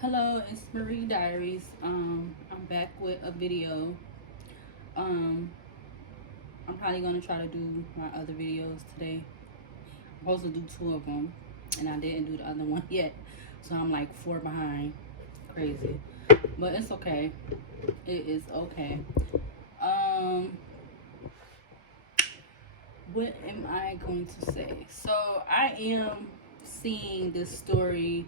Hello, it's Marie Diaries. I'm back with a video. Um, I'm probably gonna try to do my other videos today. I'm supposed to do 2 of them, and I didn't do the other one yet, so I'm like 4 behind. Crazy, but it's okay. It is okay. Um, what am I going to say? So I am seeing this story,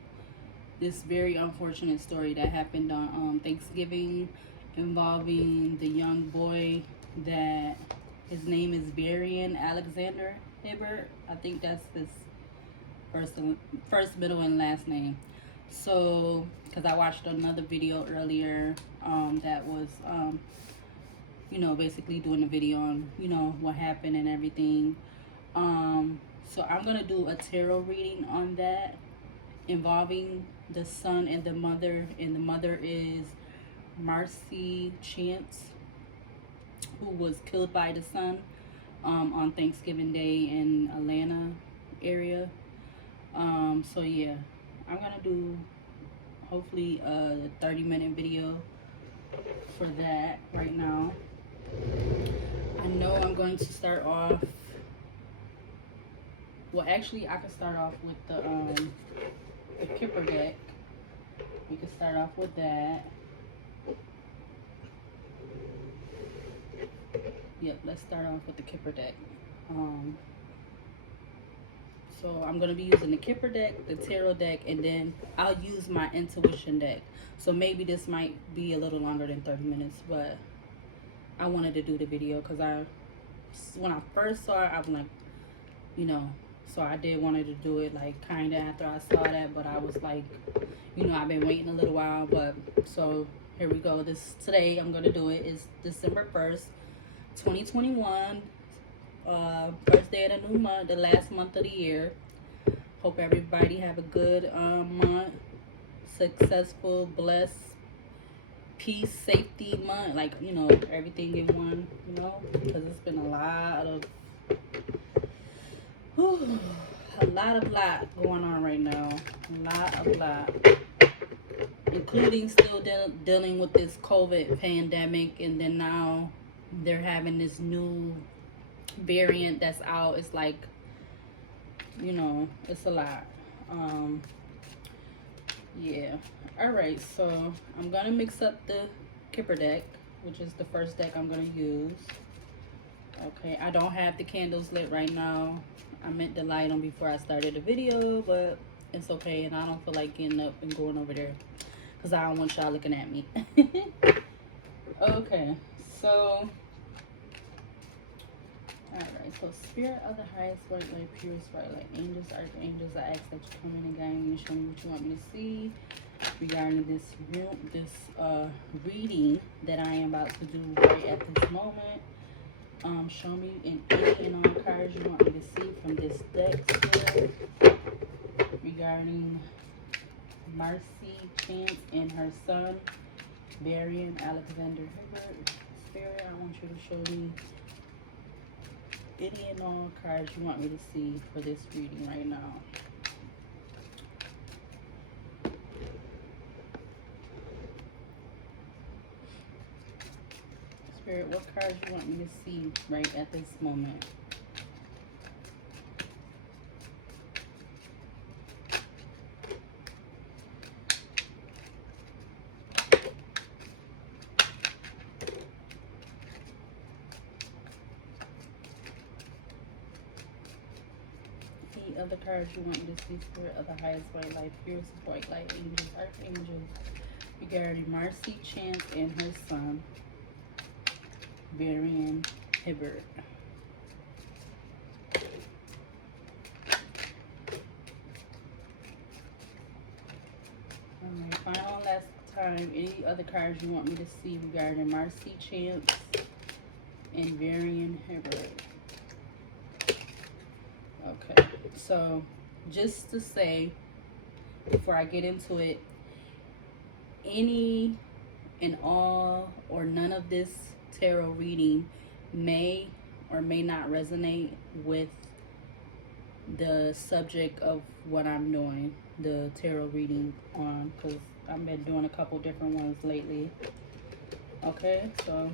this very unfortunate story that happened on Thanksgiving, involving the young boy that his name is Varian Alexander Hibbert. I think that's his first, middle, and last name. So, because I watched another video earlier that was, basically doing a video on, what happened and everything. So I'm going to do a tarot reading on that involving the son and the mother. And the mother is MARCIA, who was killed by the son on Thanksgiving Day in Atlanta area. So yeah, I'm gonna do hopefully a 30-minute video for that right now. I know I'm going to start off, well actually I can start off with the Kipper deck. We can start off with that. Yep, let's start off with the Kipper deck. So I'm going to be using the Kipper deck, the Tarot deck, and then I'll use my Intuition deck. So maybe this might be a little longer than 30 minutes, but I wanted to do the video because when I first saw it, I was like, so I did wanted to do it like kind of after I saw that, but I was like, I've been waiting a little while, but so here we go. Today I'm going to do it. It's December 1st, 2021. First day of the new month, the last month of the year. Hope everybody have a good month, successful, blessed, peace, safety month, like everything in one, because it's been a lot going on right now, a lot, including still dealing with this COVID pandemic, and then now they're having this new variant that's out. It's like, it's a lot. Yeah. All right, so I'm gonna mix up the Kipper deck, which is the first deck I'm gonna use. Okay, I don't have the candles lit right now. I meant to light them before I started the video, but it's okay, and I don't feel like getting up and going over there because I don't want y'all looking at me. Okay, so alright, so Spirit of the highest white light, purest white light, angels, archangels, I ask that you come in and guide me and show me what you want me to see regarding this reading that I am about to do right at this moment. Show me any and all cards you want me to see from this deck still regarding MARCIA and her son, Varian Alexander Hibbert. Spirit, I want you to show me any and all cards you want me to see for this reading right now. Spirit, what cards you want me to see right at this moment? Any other cards you want me to see? Spirit of the highest white light, purest white light, angels, archangels, regarding MARCIA and her son, Varian Hibbert. Alright, final last time, any other cards you want me to see regarding MARCIA and Varian Hibbert? Okay, so just to say, before I get into it, any and all or none of this tarot reading may or may not resonate with the subject of what I'm doing the tarot reading on, because I've been doing a couple different ones lately. Okay, so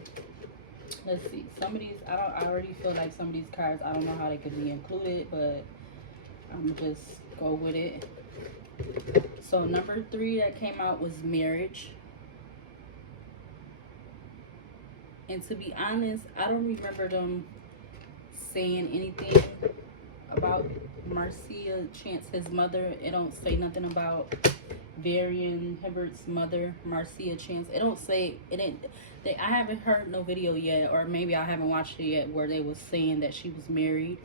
let's see. Some of these, I already feel like some of these cards, I don't know how they could be included, but I'm just go with it. So number 3 that came out was marriage. And to be honest, I don't remember them saying anything about Marcia Chance, his mother. It don't say nothing about Varian Hibbert's mother, Marcia Chance. It don't say it. I haven't heard no video yet, or maybe I haven't watched it yet, where they was saying that she was married.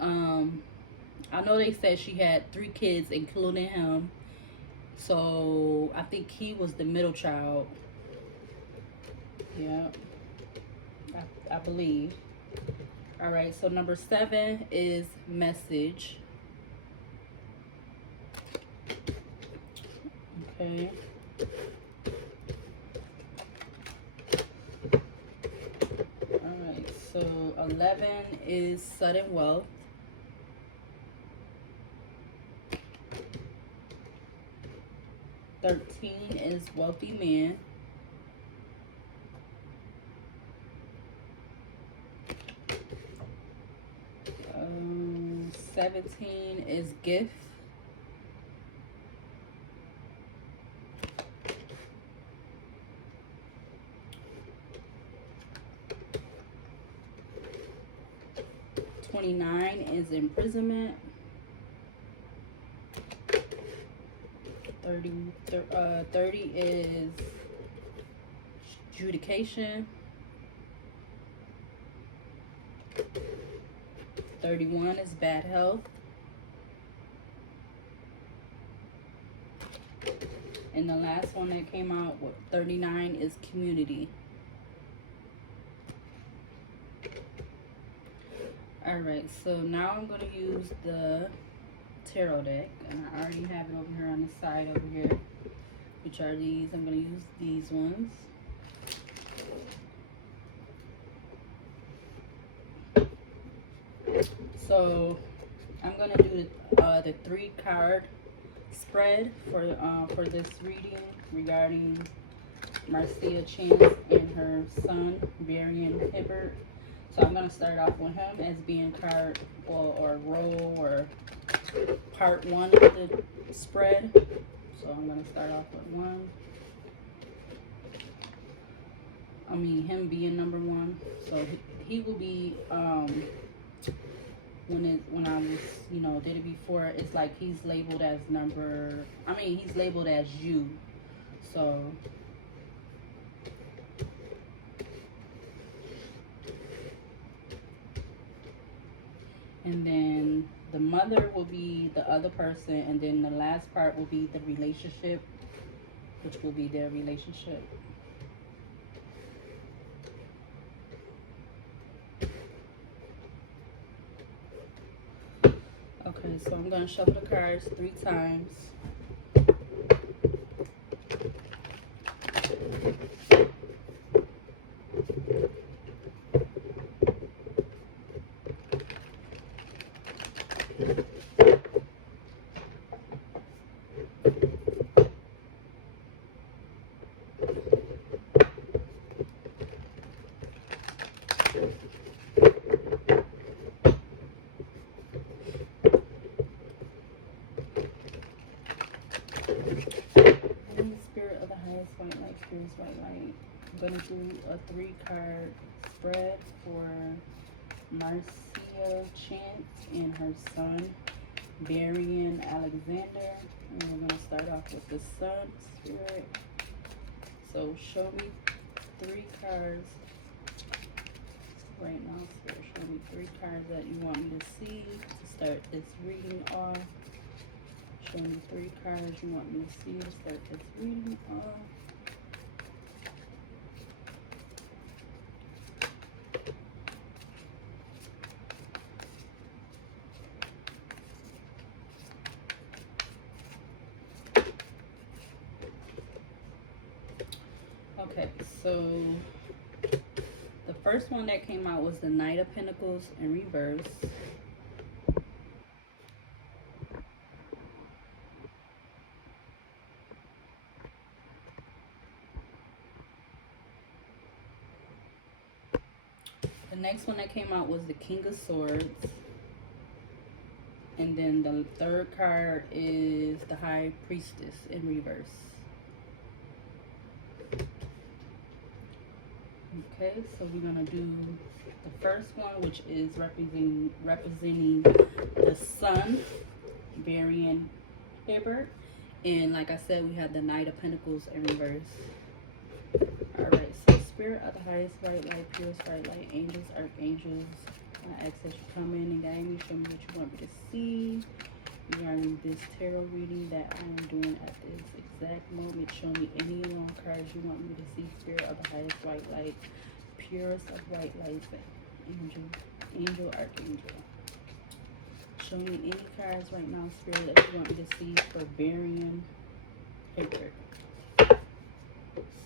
I know they said she had 3 kids, including him. So I think he was the middle child. Yeah, I believe. All right, so number 7 is message. Okay. All right, so 11 is sudden wealth. 13 is wealthy man. 17 is gift. 29 is imprisonment. 30 is adjudication. 31 is bad health. And the last one that came out, 39, is community. Alright, so now I'm going to use the tarot deck. And I already have it over here on the side over here. Which are these. I'm going to use these ones. So I'm going to do the 3-card spread for this reading regarding Marcia Chance and her son, Varian Hibbert. So I'm going to start off with him as being card or row or part 1 of the spread. So I'm going to start off with 1. I mean, him being number 1. So he will be, when I was, did it before, it's like he's labeled as he's labeled as you. So and then the mother will be the other person, and then the last part will be the relationship, which will be their relationship. Okay, so I'm going to shuffle the cards 3 times. I'm going to do a 3-card spread for Marcia Chance and her son, Varian Alexander. And we're going to start off with the Sun Spirit. So show me 3 cards right now, Spirit. Show me 3 cards that you want me to see to start this reading off. Show me 3 cards you want me to see to start this reading off. Okay, so the first one that came out was the Knight of Pentacles in reverse. next one that came out was the King of Swords. And then the third card is the High Priestess in reverse. Okay, so we're gonna do the first one, which is representing the Sun-VARIAN Hibbert. And like I said, we have the Knight of Pentacles in reverse. Alright, so Spirit of the highest white light, purest white light, angels, archangels, I ask that you come in and guide me, show me what you want me to see regarding this tarot reading that I am doing at this exact moment. Show me any and all cards you want me to see. Spirit of the highest white light, purest of white light, angel, archangel. Show me any cards right now, Spirit, that you want me to see for Varian Hibbert.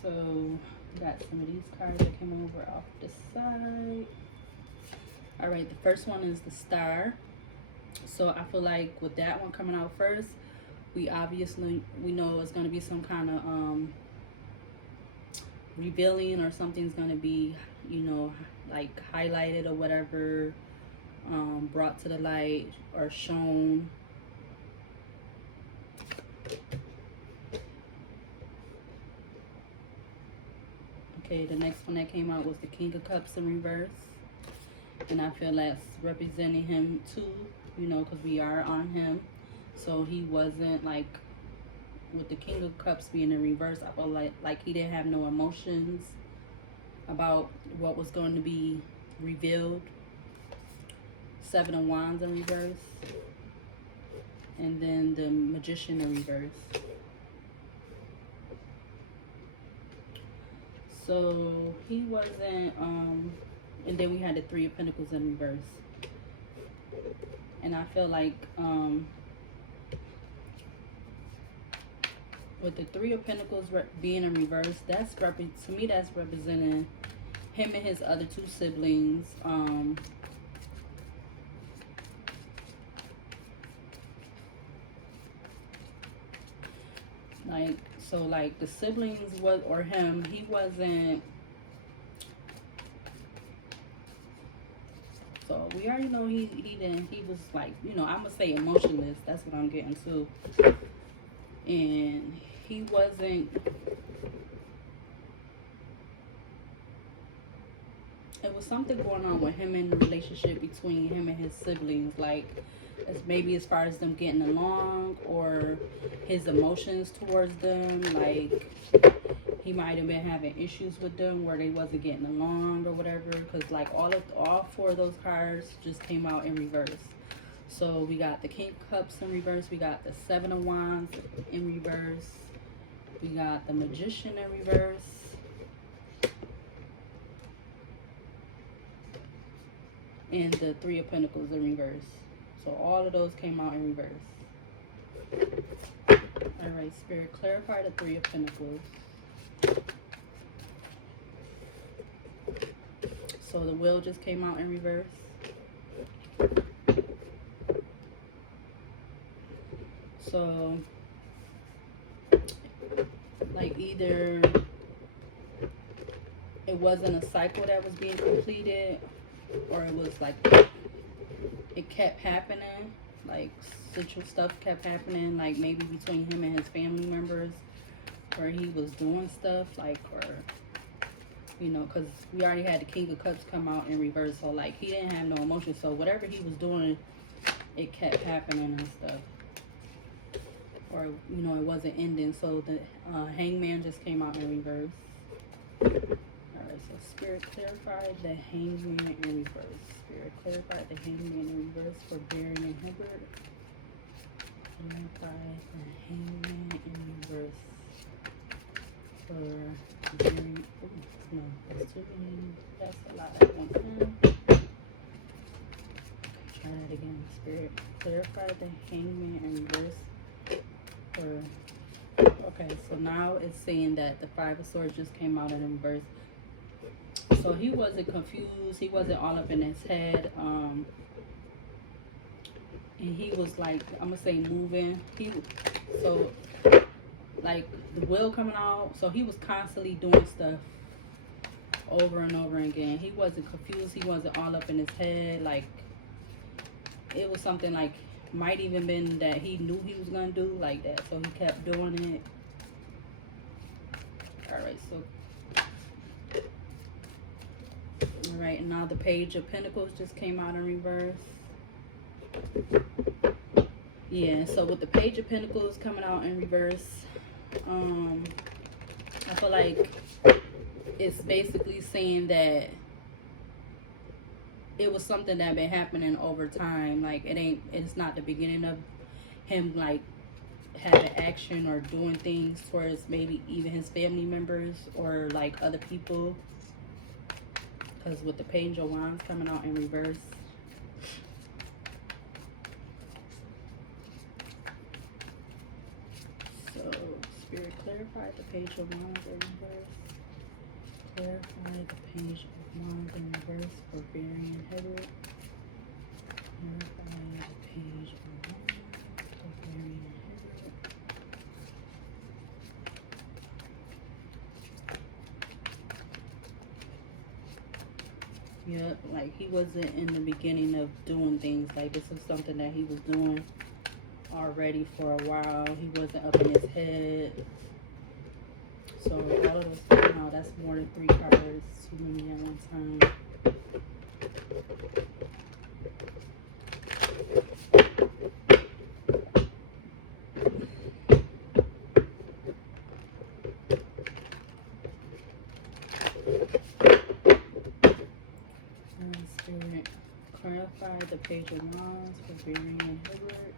So we got some of these cards that came over off the side. All right, the first one is the Star. So I feel like with that one coming out first, we know it's going to be some kind of revealing, or something's going to be, you know, like highlighted or whatever, brought to the light or shown. Okay, the next one that came out was the King of Cups in reverse. And I feel that's representing him too, you know, because we are on him. So he wasn't like, with the King of Cups being in reverse, I feel like he didn't have no emotions about what was going to be revealed. Seven of Wands in reverse. And then the Magician in reverse. So he wasn't, and then we had the Three of Pentacles in reverse. And I feel like with the Three of Pentacles being in reverse, that's to me that's representing him and his other two siblings. Like, so like the siblings or him, he wasn't. So we already know he was like, you know, I'm gonna say emotionless. That's what I'm getting to. And he wasn't. It was something going on with him in the relationship between him and his siblings, like maybe as far as them getting along, or his emotions towards them. Like he might have been having issues with them where they wasn't getting along or whatever, because like all four of those cards just came out in reverse. So we got the King of Cups in reverse, we got the Seven of Wands in reverse, we got the Magician in reverse, and the Three of Pentacles in reverse. So all of those came out in reverse. Alright, Spirit, clarify the Three of Pentacles. So the Wheel just came out in reverse. So, like either it wasn't a cycle that was being completed, or it was like it kept happening, like sexual stuff kept happening, like maybe between him and his family members, where he was doing stuff like, or you know, because we already had the King of Cups come out in reverse, so like he didn't have no emotion, so whatever he was doing, it kept happening and stuff, or you know, it wasn't ending. So the Hangman just came out in reverse. Alright, so Spirit, clarify the Hangman in reverse. Spirit, clarify the Hangman in reverse for Varian Hibbert. Clarify the Hangman in reverse for Varian. No, that's too many. That's a lot at one time. Try that again. Spirit, clarify the Hangman in reverse for. Okay, so now it's saying that the Five of Swords just came out in reverse. So he wasn't confused. He wasn't all up in his head. And he was like, I'm gonna say moving. So like the Wheel coming out. So he was constantly doing stuff over and over again. He wasn't confused. He wasn't all up in his head. Like, it was something like, might even been that he knew he was going to do like that. So he kept doing it. Alright, so. Alright, and now the Page of Pentacles just came out in reverse. Yeah, so with the Page of Pentacles coming out in reverse, I feel like it's basically saying that it was something that been happening over time. Like, it's not the beginning of him like having action or doing things towards maybe even his family members or like other people. Because with the Page of Wands coming out in reverse, so Spirit, clarify the Page of Wands in reverse. Clarify the Page of Wands in reverse for Varian Headed. Clarify the Page of Wands for Varian Headed. Yep, like he wasn't in the beginning of doing things. Like, this is something that he was doing already for a while. He wasn't up in his head. So all of those, no, that's more than 3 cards. Too many at one time. Spirit, clarify the Page of Wands for Varian Headed.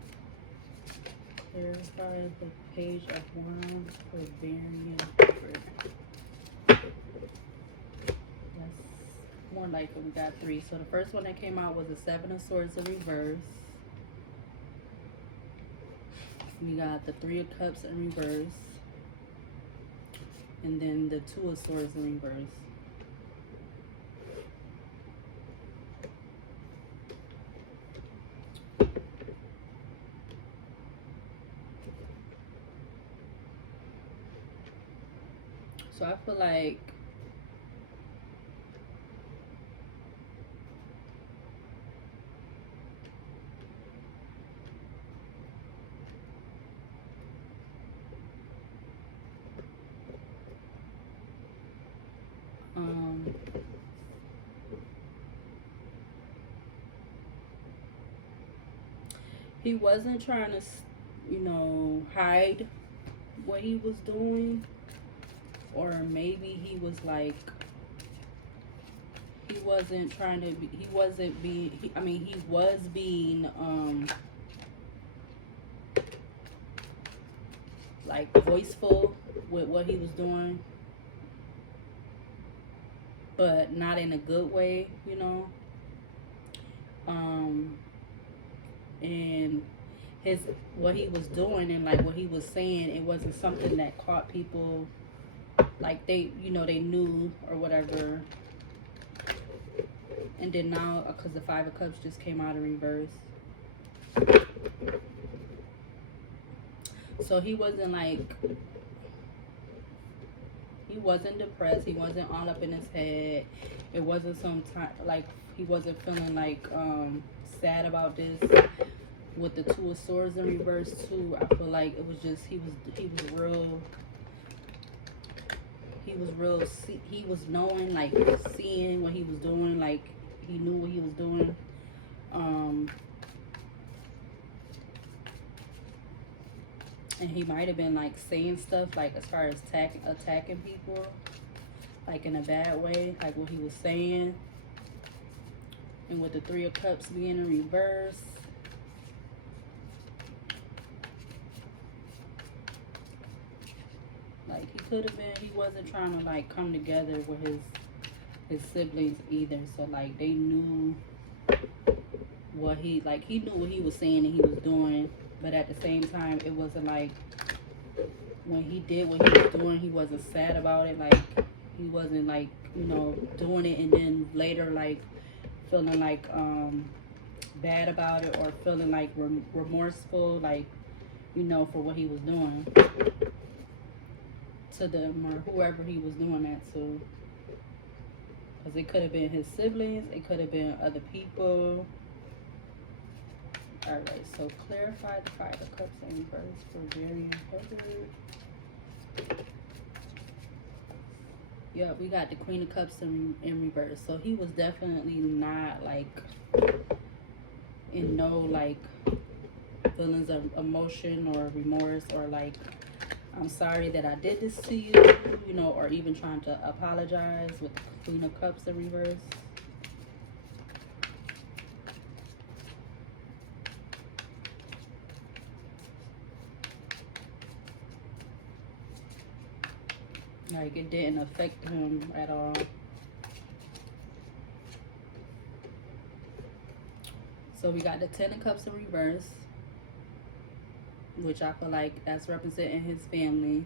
Clarify the Page of Wands for Varian Headed. That's more like we got 3. So the first one that came out was the 7 of Swords in reverse. We got the 3 of Cups in reverse. And then the 2 of Swords in reverse. So I feel like he wasn't trying to, you know, hide what he was doing. Or maybe he was like, he wasn't trying to be, he wasn't being, I mean, he was being, like voiceful with what he was doing, but not in a good way, you know. And what he was doing and like what he was saying, it wasn't something that caught people, like they, you know, they knew or whatever. And then now, because the 5 of Cups just came out in reverse, so he wasn't like, he wasn't depressed, he wasn't all up in his head. It wasn't some time like he wasn't feeling like sad about this. With the 2 of Swords in reverse too, I feel like it was just he was knowing, like seeing what he was doing, like he knew what he was doing. And he might have been like saying stuff like as far as attacking people, like in a bad way, like what he was saying. And with the 3 of Cups being in reverse, like he could have been, he wasn't trying to like come together with his siblings either. So like they knew what he knew what he was saying and he was doing, but at the same time it wasn't like when he did what he was doing, he wasn't sad about it. Like he wasn't like, you know, doing it and then later like feeling like bad about it or feeling like remorseful, like, you know, for what he was doing to them or whoever he was doing that to. Because it could have been his siblings. It could have been other people. Alright, so clarify the Five of Cups in reverse for Varian Herbert. Yeah, we got the Queen of Cups in reverse. So he was definitely not like in no like feelings of emotion or remorse or like I'm sorry that I did this to you, you know, or even trying to apologize with the Queen of Cups in reverse. Like it didn't affect him at all. So we got the Ten of Cups in reverse, which I feel like that's representing his family.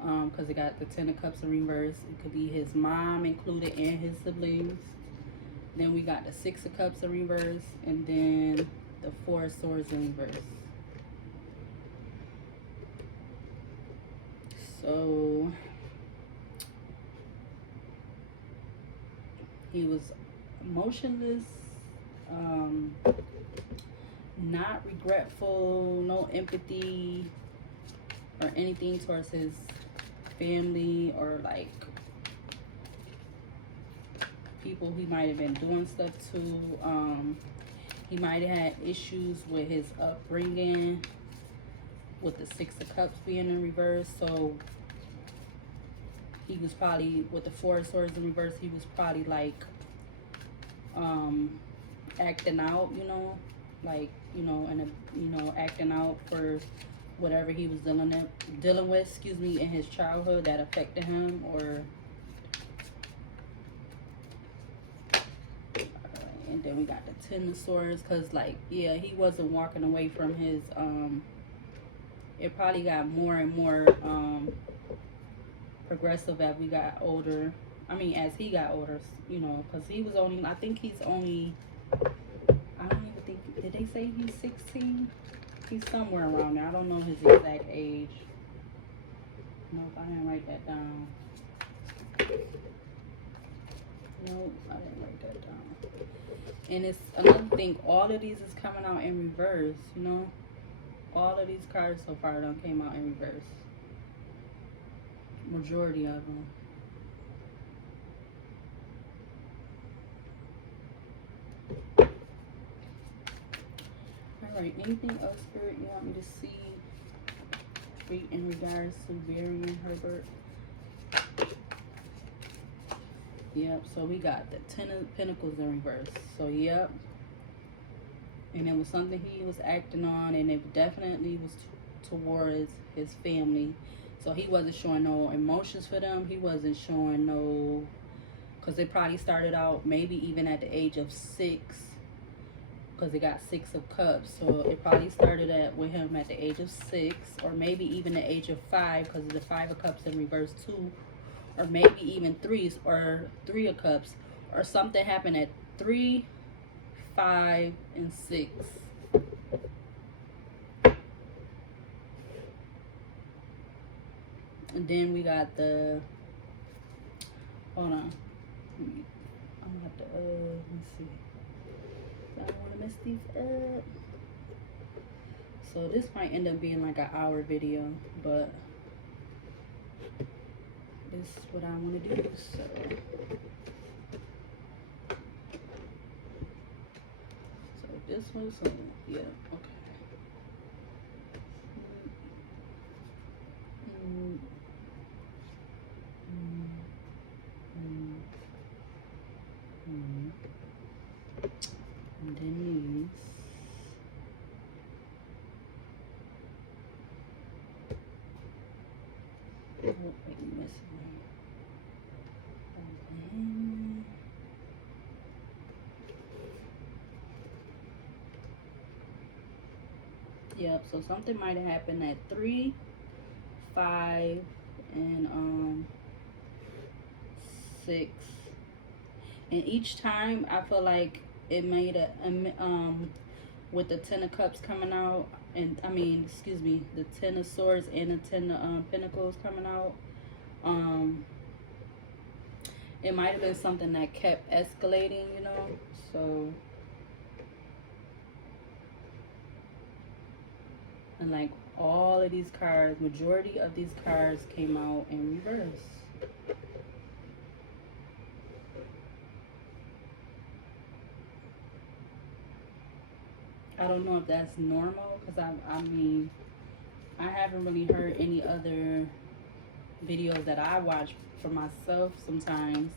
Because it got the Ten of Cups in reverse. It could be his mom included and his siblings. Then we got the Six of Cups in reverse, and then the Four of Swords in reverse. So he was emotionless, not regretful, no empathy or anything towards his family or like people he might have been doing stuff to. He might have had issues with his upbringing with the Six of Cups being in reverse. So he was probably, with the Four of Swords in reverse, he was probably like acting out, you know, like, you know, and you know, acting out for whatever he was dealing with, excuse me, in his childhood that affected him. Or and then we got the Ten of Swords, because like, yeah, he wasn't walking away from his it probably got more and more progressive as we got older. I mean, as he got older, you know, because he was only, I think he's only, I don't even think, did they say he's 16? He's somewhere around there. I don't know his exact age. Nope, I didn't write that down. Nope, I didn't write that down. And it's another thing, all of these is coming out in reverse, you know? All of these cards so far done came out in reverse. Majority of them. Alright, anything else, Spirit, you want me to see in regards to Varian Herbert? Yep, so we got the Ten of Pentacles in reverse. So, yep. And it was something he was acting on, and it definitely was towards his family. So he wasn't showing no emotions for them. He wasn't showing no, because they probably started out maybe even at the age of 6, because it got Six of Cups. So it probably started with him at the age of 6, or maybe even the age of 5, because of the Five of Cups in reverse too, or maybe even 3, or Three of Cups, or something happened at 3, 5, and 6. And then we got the, hold on, I'm gonna have to, let me see, I don't want to mess these up. So this might end up being like an hour video, but this is what I want to do. So this one's, yeah, okay. And then these. Oh, wait, you missing one. Yep, so something might have happened at 3, 5, and 6. And each time I feel like it made a with the Ten of Cups coming out, and I mean, excuse me, the Ten of Swords and the Ten of Pentacles coming out, it might have been something that kept escalating, you know. So, and like all of these cards, majority of these cards came out in reverse. I don't know if that's normal, because I mean, I haven't really heard any other videos that I watch for myself sometimes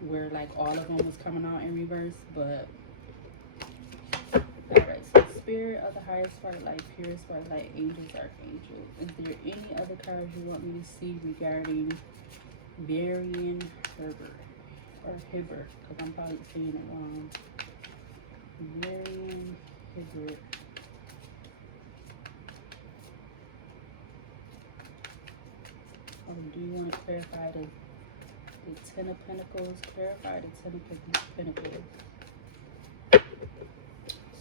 where like all of them was coming out in reverse. But alright, so spirit of the highest white light, purest white light, angels, archangels. Is there any other cards you want me to see regarding Varian Herbert or Hibbert? Because I'm probably saying it wrong. Varian Hibbert. Oh, do you want to clarify the Ten of Pentacles? Clarify the Ten of Pentacles.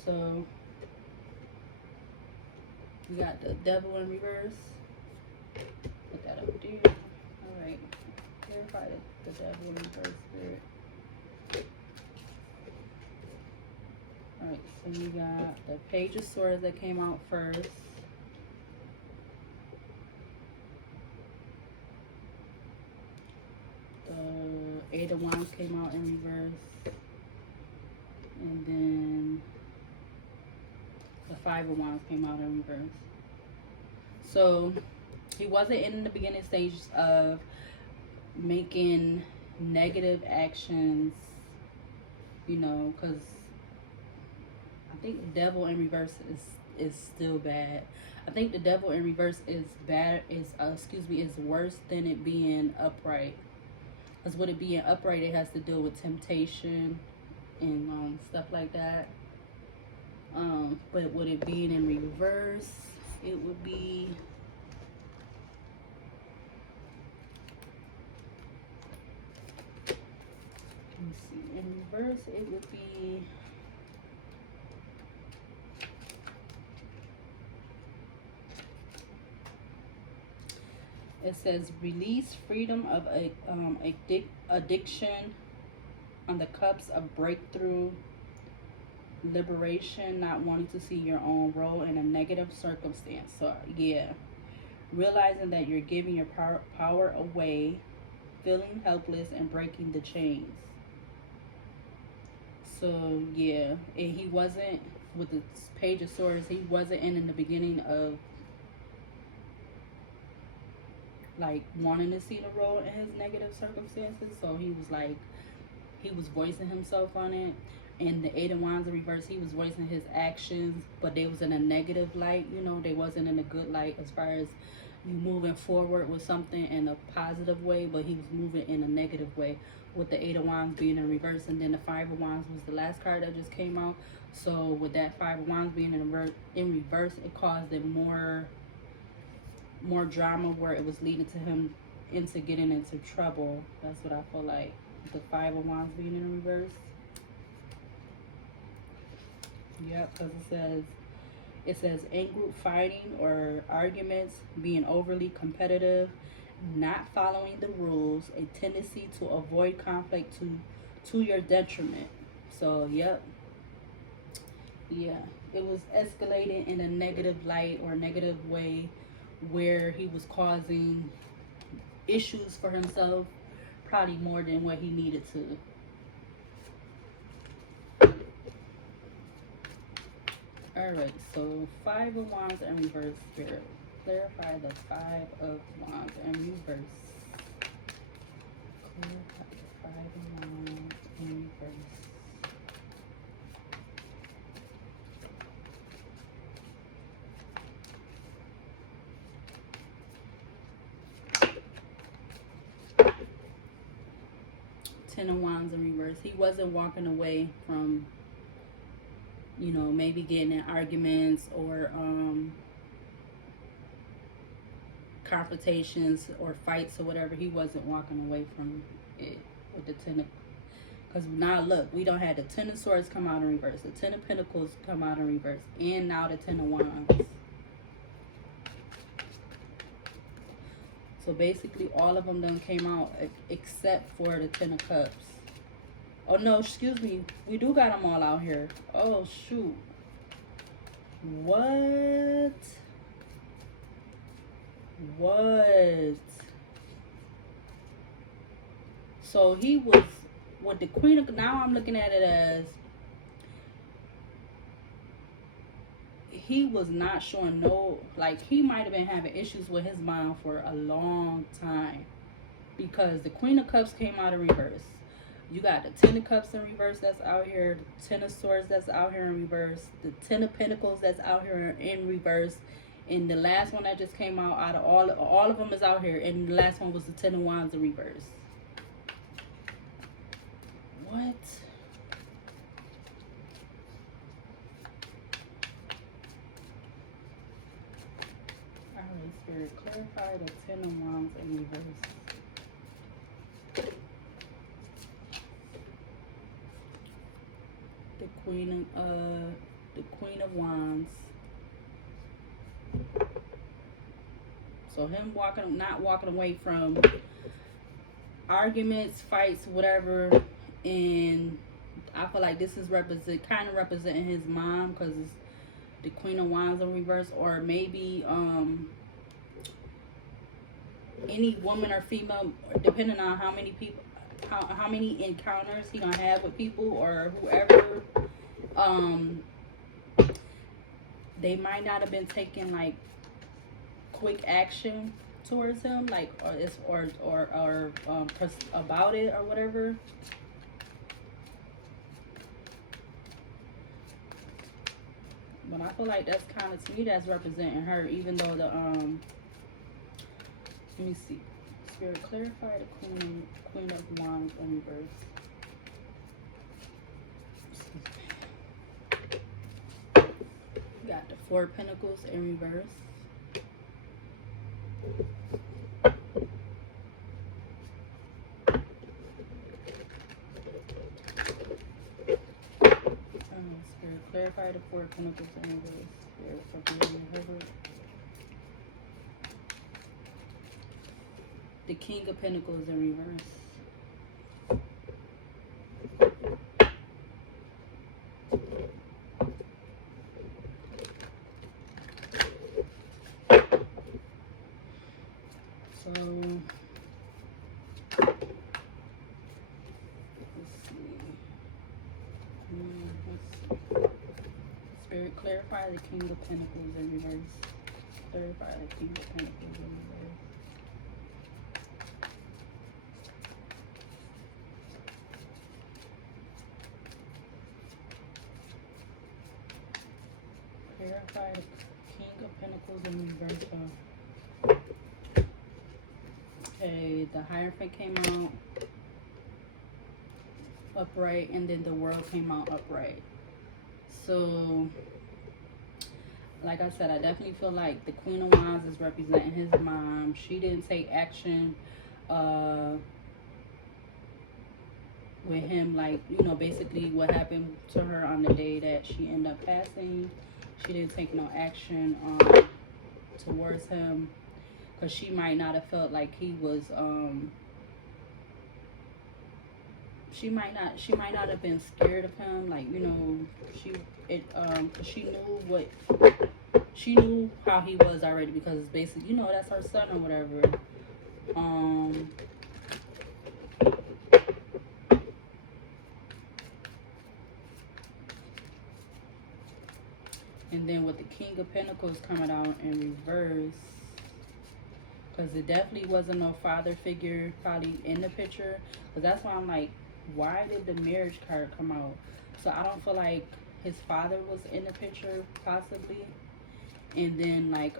So we got the Devil in reverse. Put that up there. Alright. Clarify the Devil in reverse, spirit. Alright, so we got the Page of Swords that came out first. The Eight of Wands came out in reverse. And then the Five of Wands came out in reverse. So he wasn't in the beginning stages of making negative actions, you know, because I think the Devil in reverse is still bad. I think the Devil in reverse is bad, is worse than it being upright. Because with it being upright, it has to deal with temptation and stuff like that. But with it being in reverse, it would be, let me see, in reverse it would be, it says release, freedom of addiction, on the cups of breakthrough, liberation, not wanting to see your own role in a negative circumstance. So yeah, realizing that you're giving your power away, feeling helpless, and breaking the chains. So yeah, and he wasn't, with the Page of Swords, he wasn't in the beginning of like wanting to see the role in his negative circumstances. So he was like, he was voicing himself on it. And the Eight of Wands in reverse, he was voicing his actions, but they was in a negative light, you know. They wasn't in a good light as far as you moving forward with something in a positive way, but he was moving in a negative way, with the Eight of Wands being in reverse. And then the Five of Wands was the last card that just came out. So with that Five of Wands being in reverse, it caused it more drama, where it was leading to him into getting into trouble. That's what I feel like, the Five of Wands being in reverse. Yep, because it says in group fighting or arguments, being overly competitive, not following the rules, a tendency to avoid conflict to your detriment. So yep, yeah, it was escalating in a negative light or negative way, where he was causing issues for himself, probably more than what he needed to. Alright, so Five of Wands in reverse, spirit. Clarify the Five of Wands in reverse. Clarify the Five of Wands in reverse. Ten of Wands in reverse. He wasn't walking away from, you know, maybe getting in arguments or confrontations or fights or whatever. He wasn't walking away from it with the Ten of, because now look, we don't have the Ten of Swords come out in reverse, the Ten of Pentacles come out in reverse, and now the Ten of Wands. So basically all of them done came out except for the Ten of Cups. Oh no, excuse me. We do got them all out here. Oh shoot. What? What? So he was with the Queen of, now I'm looking at it as he was not showing no, like he might have been having issues with his mind for a long time, because the Queen of Cups came out in reverse. You got the Ten of Cups in reverse that's out here, the Ten of Swords that's out here in reverse, the Ten of Pentacles that's out here in reverse, and the last one that just came out of all of them is out here, and the last one was the Ten of Wands in reverse. What? Alright, Spirit, clarify the Ten of Wands in reverse. The Queen of Wands. So him not walking away from arguments, fights, whatever. And I feel like this is kind of representing his mom, because it's the Queen of Wands in reverse, or maybe any woman or female, depending on how many people, how many encounters he gonna have with people or whoever. They might not have been taking like quick action towards him, like or about it or whatever. But I feel like that's kind of, to me, that's representing her, even though the let me see. Spirit, clarify the Queen of Wands in reverse. You got the Four of Pentacles in reverse. Spirit, clarify the Four of Pentacles in reverse. Spirit, for being Herbert. The King of Pentacles in reverse. So let's see. Spirit, clarify the King of Pentacles in reverse. Clarify the King of Pentacles in reverse. Clarify the King of Pentacles in reverse. Okay, the Hierophant came out upright, and then the World came out upright. So, like I said, I definitely feel like the Queen of Wands is representing his mom. She didn't take action with him, like, you know, basically what happened to her on the day that she ended up passing. She didn't take no action towards him, because she might not have felt like he was she might not have been scared of him, like, you know, she knew how he was already, because it's basically, you know, that's her son or whatever. And then with the King of Pentacles coming out in reverse, because it definitely wasn't no father figure probably in the picture. Because that's why I'm like, why did the Marriage card come out? So I don't feel like his father was in the picture, possibly. And then like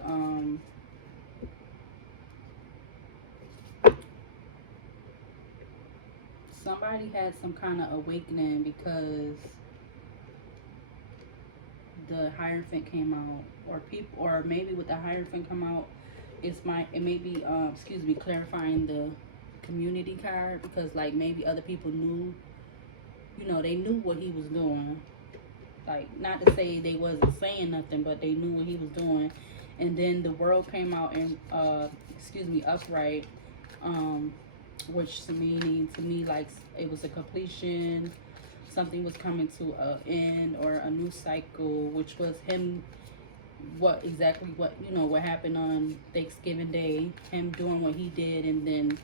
somebody had some kind of awakening, because the Hierophant came out, or maybe with the Hierophant come out, it may be excuse me, clarifying the Community card, because like maybe other people knew, you know, they knew what he was doing. Like, not to say they wasn't saying nothing, but they knew what he was doing, And then the world came out in excuse me, upright, which meaning to me like it was a completion, something was coming to an end or a new cycle, which was him, what exactly what, you know, what happened on Thanksgiving Day, him doing what he did, and then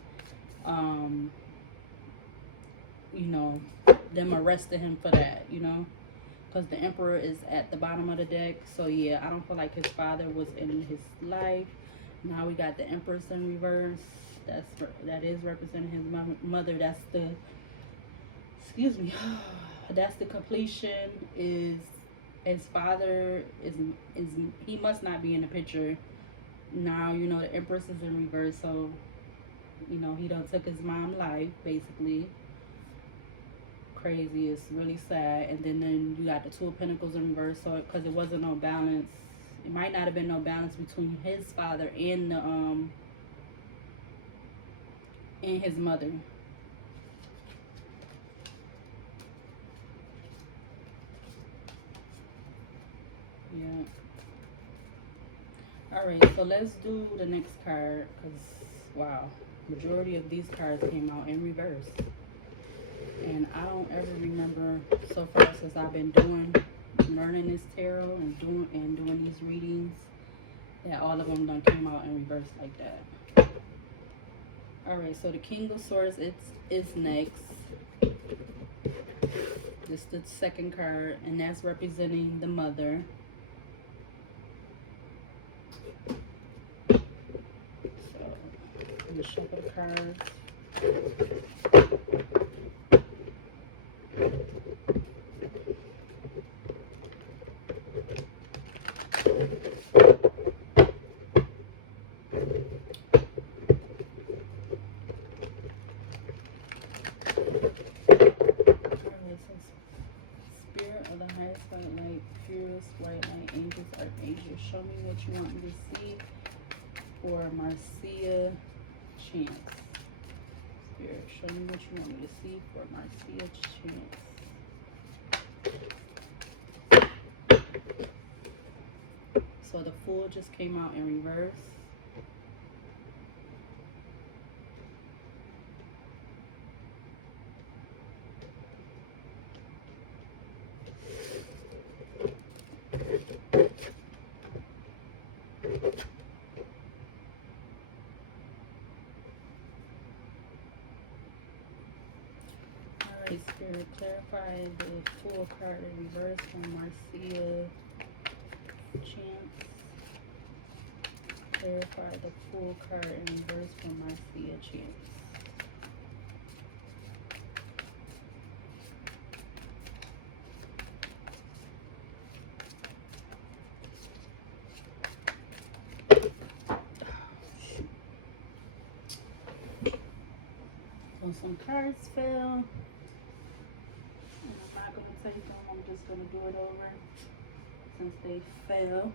you know, them arresting him for that, you know, because the Emperor is at the bottom of the deck. So yeah, I don't feel like his father was in his life. Now we got the Empress in reverse. That is representing his mother. That's the, excuse me, that's the completion. Is his father is he must not be in the picture now. You know, the Empress is in reverse, so you know he done took his mom's life basically. Crazy. It's really sad. And then you got the Two of Pentacles in reverse, so because it wasn't no balance, it might not have been no balance between his father and the and his mother. Yeah. All right, so let's do the next card, because wow, majority of these cards came out in reverse. And I don't ever remember so far since I've been learning this tarot and doing these readings, that all of them done came out in reverse like that. All right, so the King of Swords is next. This is the second card, and that's representing the mother. So I'm gonna shuffle the cards. Archangel, show me what you want me to see for Marcia chance. Spirit, show me what you want me to see for Marcia chance. So the Fool just came out in reverse. Spirit, clarify the Fool card in reverse for Marcia chance. Clarify the Fool card in reverse for Marcia chance. So some cards fell. Take them. I'm just going to do it over since they fell.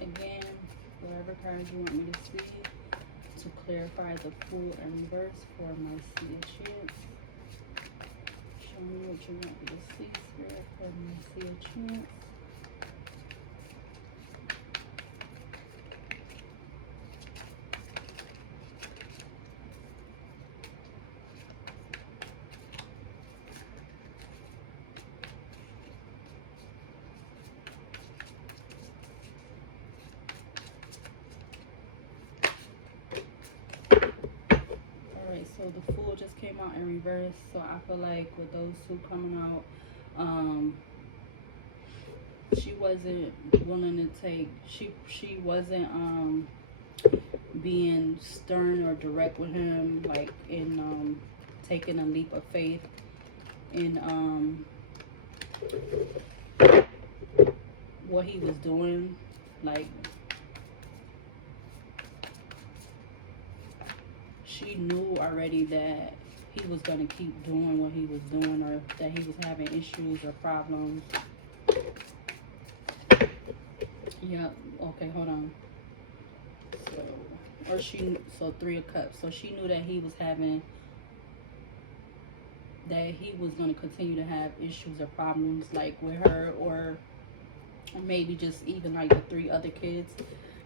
Again, whatever cards you want me to see to clarify the Fool in reverse for Marcia chance. Show me what you want me to see, Spirit, for Marcia chance. So the Fool just came out in reverse, so I feel like with those two coming out, she wasn't willing to take, she wasn't being stern or direct with him, like in taking a leap of faith in what he was doing. Like she knew already that he was going to keep doing what he was doing, or that he was having issues or problems. Yeah, okay, hold on. So 3 of Cups. So she knew that he was having, that he was going to continue to have issues or problems, like with her, or maybe just even like the 3 other kids,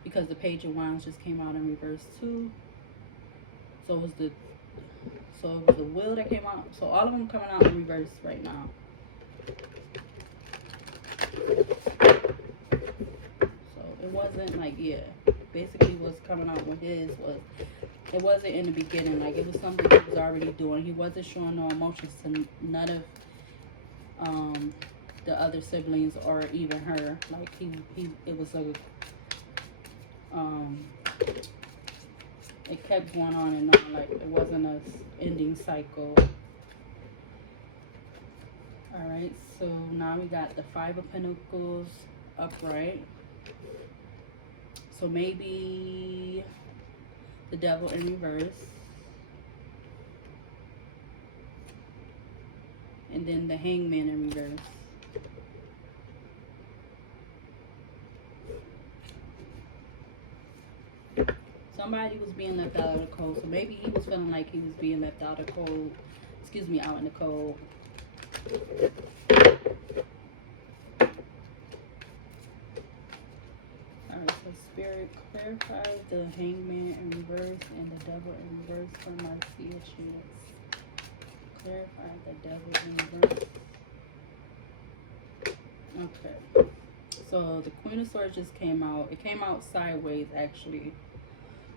because the Page of Wands just came out in reverse too. So it was the Wheel that came out. So all of them coming out in reverse right now. So it wasn't like, yeah, basically what's coming out with his was, it wasn't in the beginning, like it was something he was already doing. He wasn't showing no emotions to none of the other siblings or even her. Like it was a it kept going on and on, like it wasn't a ending cycle. All right, so now we got the 5 of Pentacles upright. So maybe the Devil in reverse, and then the Hangman in reverse. Somebody was being left out of the cold, so maybe he was feeling like he was being left out of the cold. Excuse me, out in the cold. Alright, so Spirit, clarify the Hangman in reverse and the Devil in reverse for Marcia Shields. Clarify the Devil in reverse. Okay. So the Queen of Swords just came out. It came out sideways, actually.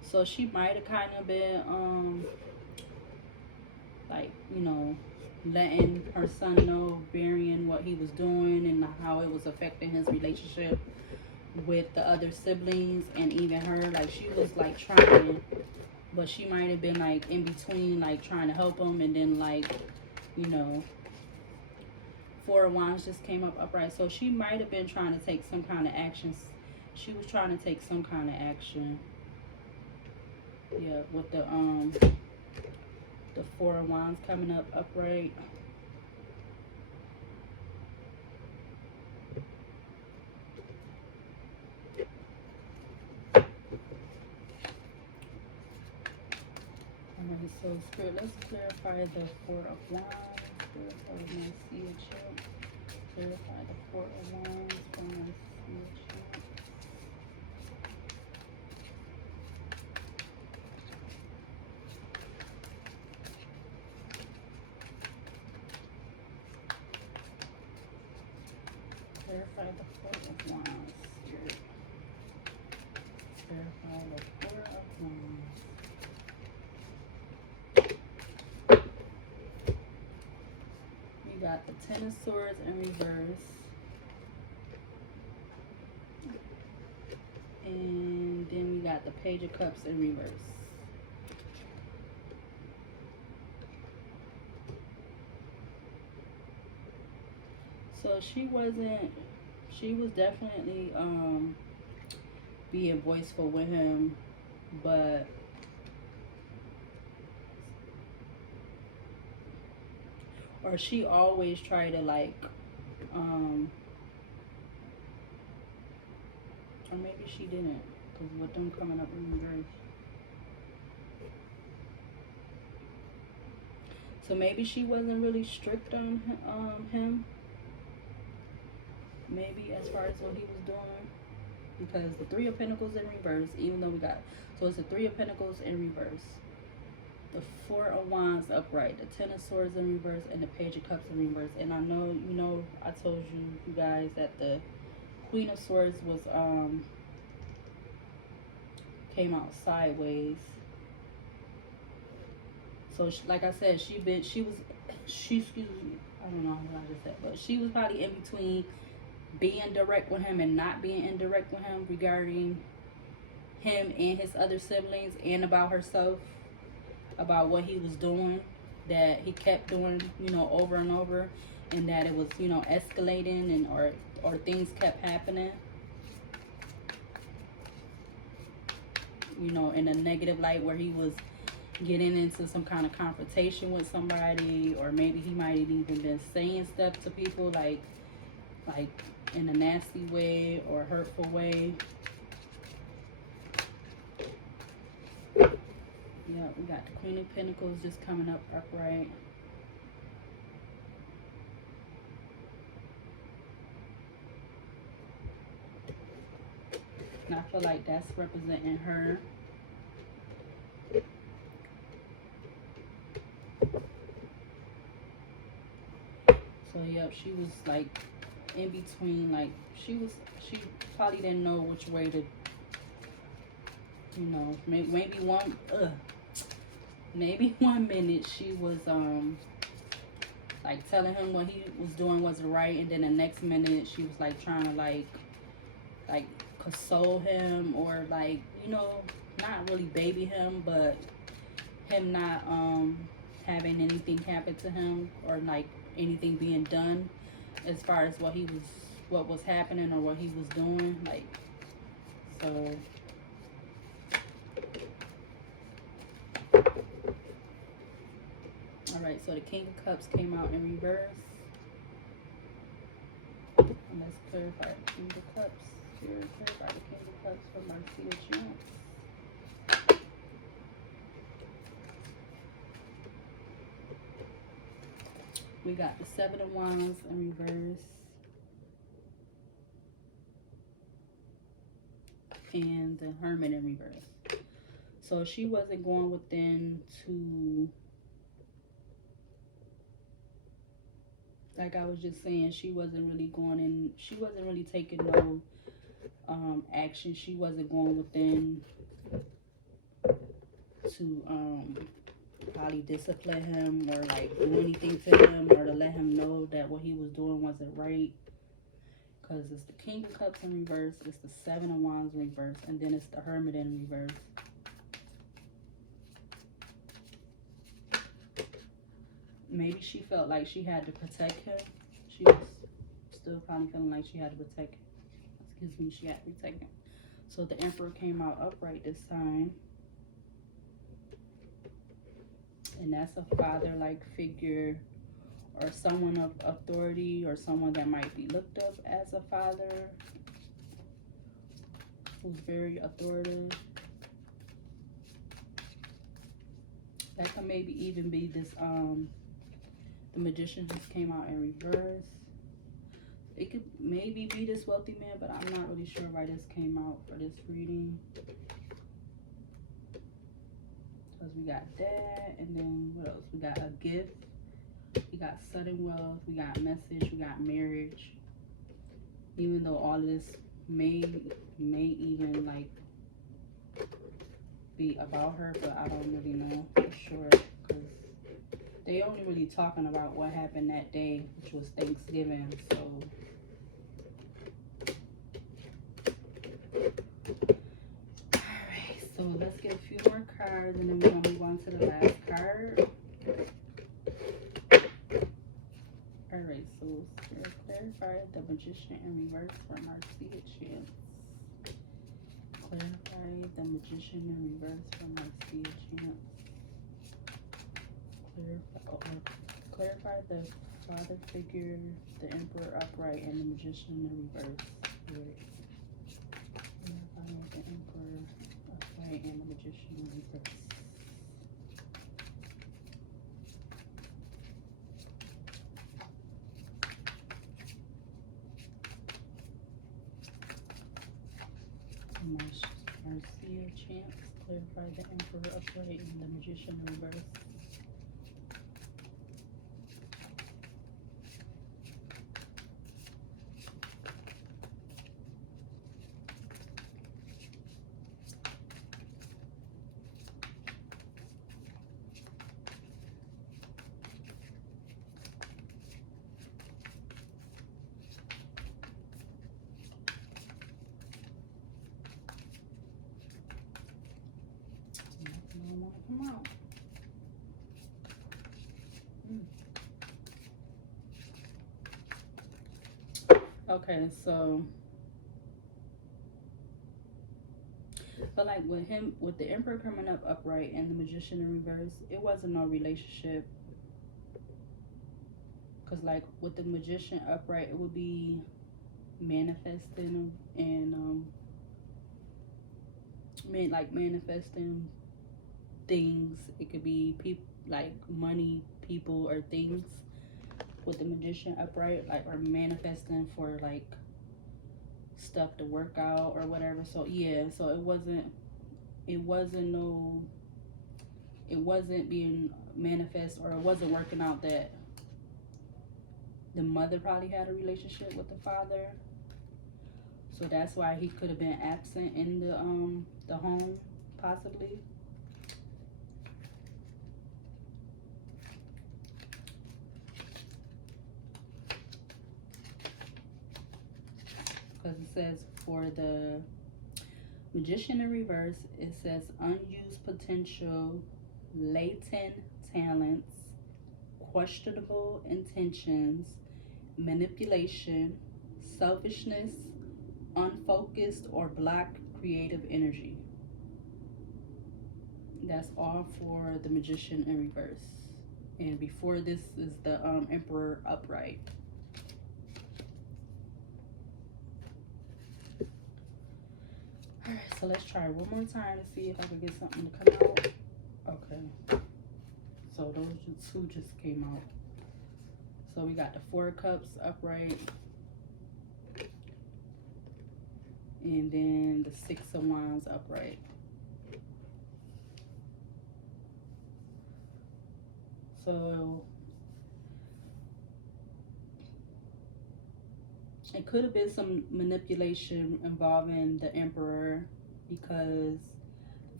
So she might have kind of been, like, you know, letting her son know, burying what he was doing and how it was affecting his relationship with the other siblings and even her. Like, she was, like, trying, but she might have been, like, in between, like, trying to help him, and then, like, you know, 4 of Wands just came up upright. So she might have been trying to take some kind of actions. She was trying to take some kind of action. Yeah, with the 4 of Wands coming up upright. Alright, so Spirit, let's clarify the 4 of Wands. Clarify Marcia Chill. Clarify the 4 of Wands for Marcia Chill. Clarify the 4 of Wands, Spirit. Clarify the 4 of Wands. We got the 10 of Swords in reverse. And then we got the Page of Cups in reverse. So she was definitely being voiceful with him, but or she always tried to, like, or maybe she didn't, because with them coming up in reverse. So maybe she wasn't really strict on him. Maybe as far as what he was doing, because the 3 of Pentacles in reverse, even though we got, so it's the 3 of Pentacles in reverse, the 4 of Wands upright, the 10 of Swords in reverse, and the Page of Cups in reverse. And I know, you know, I told you guys that the Queen of Swords was came out sideways. So she, like I said, excuse me, I don't know what I just said, but she was probably in between being direct with him and not being indirect with him regarding him and his other siblings, and about herself, about what he was doing, that he kept doing, you know, over and over, and that it was, you know, escalating, and or things kept happening, you know, in a negative light, where he was getting into some kind of confrontation with somebody, or maybe he might have even been saying stuff to people like in a nasty way or hurtful way. Yeah, we got the Queen of Pentacles just coming up upright. And I feel like that's representing her. So, yep, she was like in between, like she probably didn't know which way to, you know, maybe one minute she was like telling him what he was doing wasn't right, and then the next minute she was like trying to like console him, or like, you know, not really baby him, but him not having anything happen to him, or like anything being done as far as what was happening or what he was doing, like. So all right, so the King of Cups came out in reverse. And let's clarify the King of Cups. Here, clarify the King of Cups for Marcia Chance. We got the Seven of Wands in reverse. And the Hermit in reverse. So she wasn't going within to, like I was just saying, she wasn't really going in, she wasn't really taking no action. She wasn't going within to probably discipline him or like do anything to him, or to let him know that what he was doing wasn't right. Because it's the King of Cups in reverse, it's the Seven of Wands in reverse, and then it's the Hermit in reverse. Maybe she felt like she had to protect him. She was still probably feeling like she had to protect him. Excuse me, she had to protect him. So the Emperor came out upright this time. And that's a father-like figure, or someone of authority, or someone that might be looked up as a father, who's very authoritative. That could maybe even be this, the Magician just came out in reverse. It could maybe be this wealthy man, but I'm not really sure why this came out for this reading. Because we got that, and then what else? We got a gift. We got sudden wealth. We got message. We got marriage. Even though all of this may even like be about her, but I don't really know for sure, because they only really talking about what happened that day, which was Thanksgiving. So alright, so let's get a few more cards, and then we're gonna move on to the last card. Alright, so clarify the Magician in reverse for Marcia Chance. Clarify the Magician in reverse for Marcia Chance. Clarify the father figure, the Emperor upright, and the Magician in reverse. Clarify the Emperor upright and the Magician in reverse. Marcia Chance, clarify the Emperor upright and the Magician in reverse. Come out. Okay, so but like with him, with the Emperor coming up upright and the Magician in reverse, it wasn't no relationship. Because like with the Magician upright, it would be manifesting and manifesting things. It could be people like money, people, or things. With the Magician upright, like, or manifesting for like stuff to work out or whatever. So yeah, so it wasn't being manifest, or it wasn't working out that the mother probably had a relationship with the father. So that's why he could have been absent in the home, possibly. Because it says for the Magician in reverse, it says unused potential, latent talents, questionable intentions, manipulation, selfishness, unfocused or blocked creative energy. That's all for the Magician in reverse. And before this is the Emperor upright. Alright, so let's try one more time to see if I can get something to come out. Okay. So those two just came out. So we got the Four of Cups upright. And then the Six of Wands upright. So it could have been some manipulation involving the Emperor, because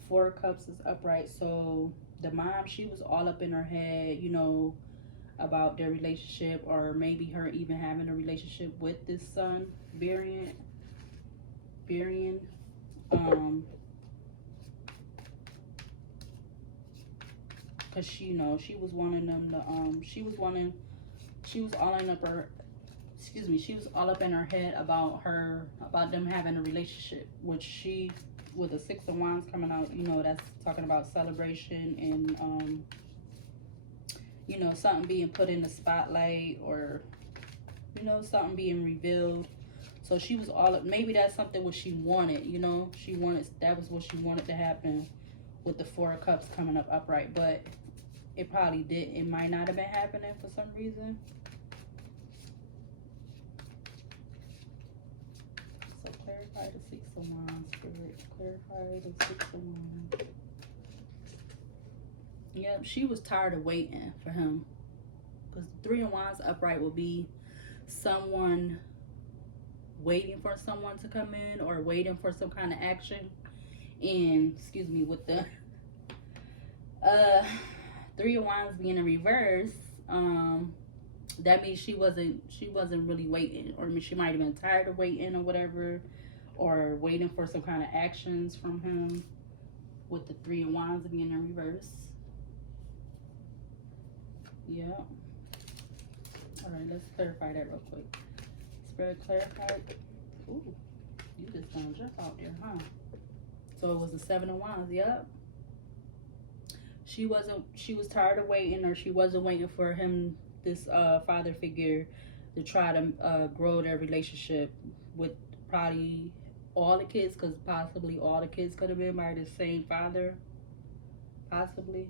Four of Cups is upright. So the mom, she was all up in her head, you know, about their relationship, or maybe her even having a relationship with this son, Varian. Because she, you know, she was wanting them to, she was all up in her head about them having a relationship, which she, with the Six of Wands coming out, you know, that's talking about celebration and, you know, something being put in the spotlight, or, you know, something being revealed. So she was all up, maybe that's something what she wanted, you know, that was what she wanted to happen with the Four of Cups coming up upright, but it probably did. It might not have been happening for some reason. So clarify the Six of Wands, Spirit. Clarify the Six of Wands. Yep, she was tired of waiting for him. Because the Three of Wands upright will be someone waiting for someone to come in, or waiting for some kind of action. And, excuse me, with the Three of Wands being in reverse, that means she wasn't really waiting, or she might have been tired of waiting or whatever, or waiting for some kind of actions from him, with the Three of Wands being in reverse. Yeah. All right, let's clarify that real quick. Spirit, clarify. Ooh, you just gonna jump out there, huh? So it was the Seven of Wands. Yep. She was tired of waiting, or she wasn't waiting for him, this father figure, to try to grow their relationship with probably all the kids, because possibly all the kids could have been by the same father, possibly.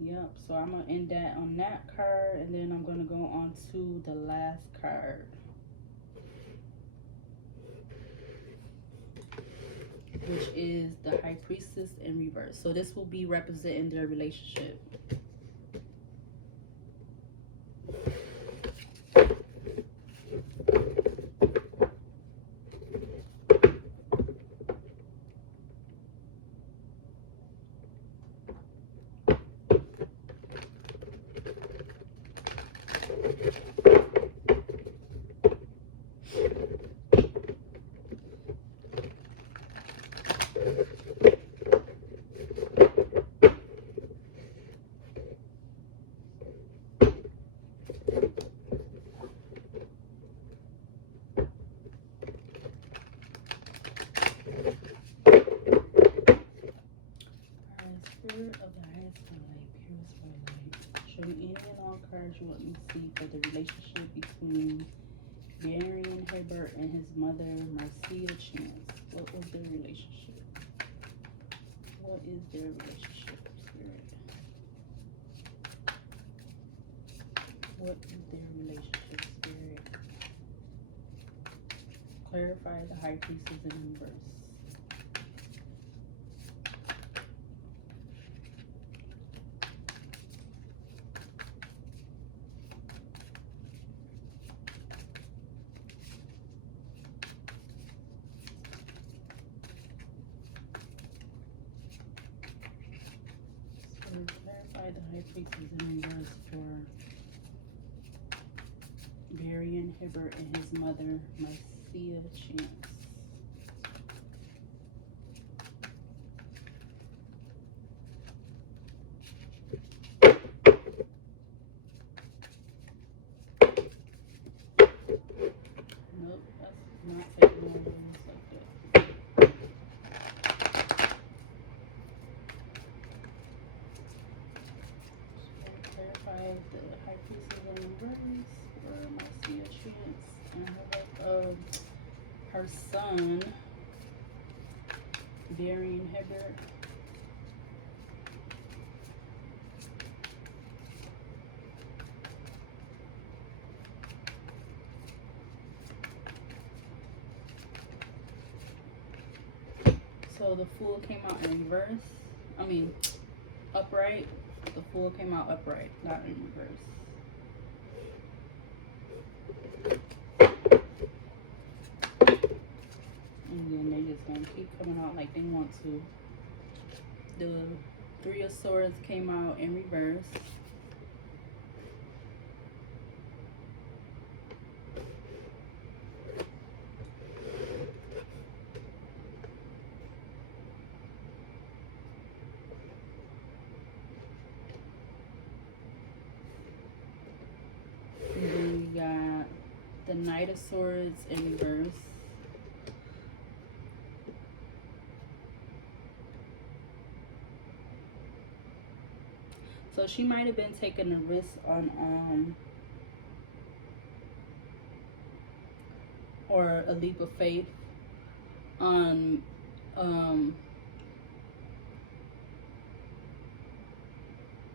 Yep, so I'm going to end that on that card, and then I'm going to go on to the last card. Which is the High Priestess in reverse. So this will be representing their relationship. relationship? What is their relationship, Spirit? What is their relationship, Spirit? Clarify the High Priestess in reverse. Clarify the High Priestess in reverse for Varian, Hibbert, and his mother, MARCIA Chance. Nope, that's not taking all those like that. Clarify the High Priestess in reverse for MARCIA Chance and her son, Varian Hibbert. So the Fool came out in reverse. I mean, upright. The Fool came out upright, not in reverse. And then they just gonna keep coming out like they want to. The Three of Swords came out in reverse. And then we got the Knight of Swords in reverse. So she might have been taking a risk on or a leap of faith on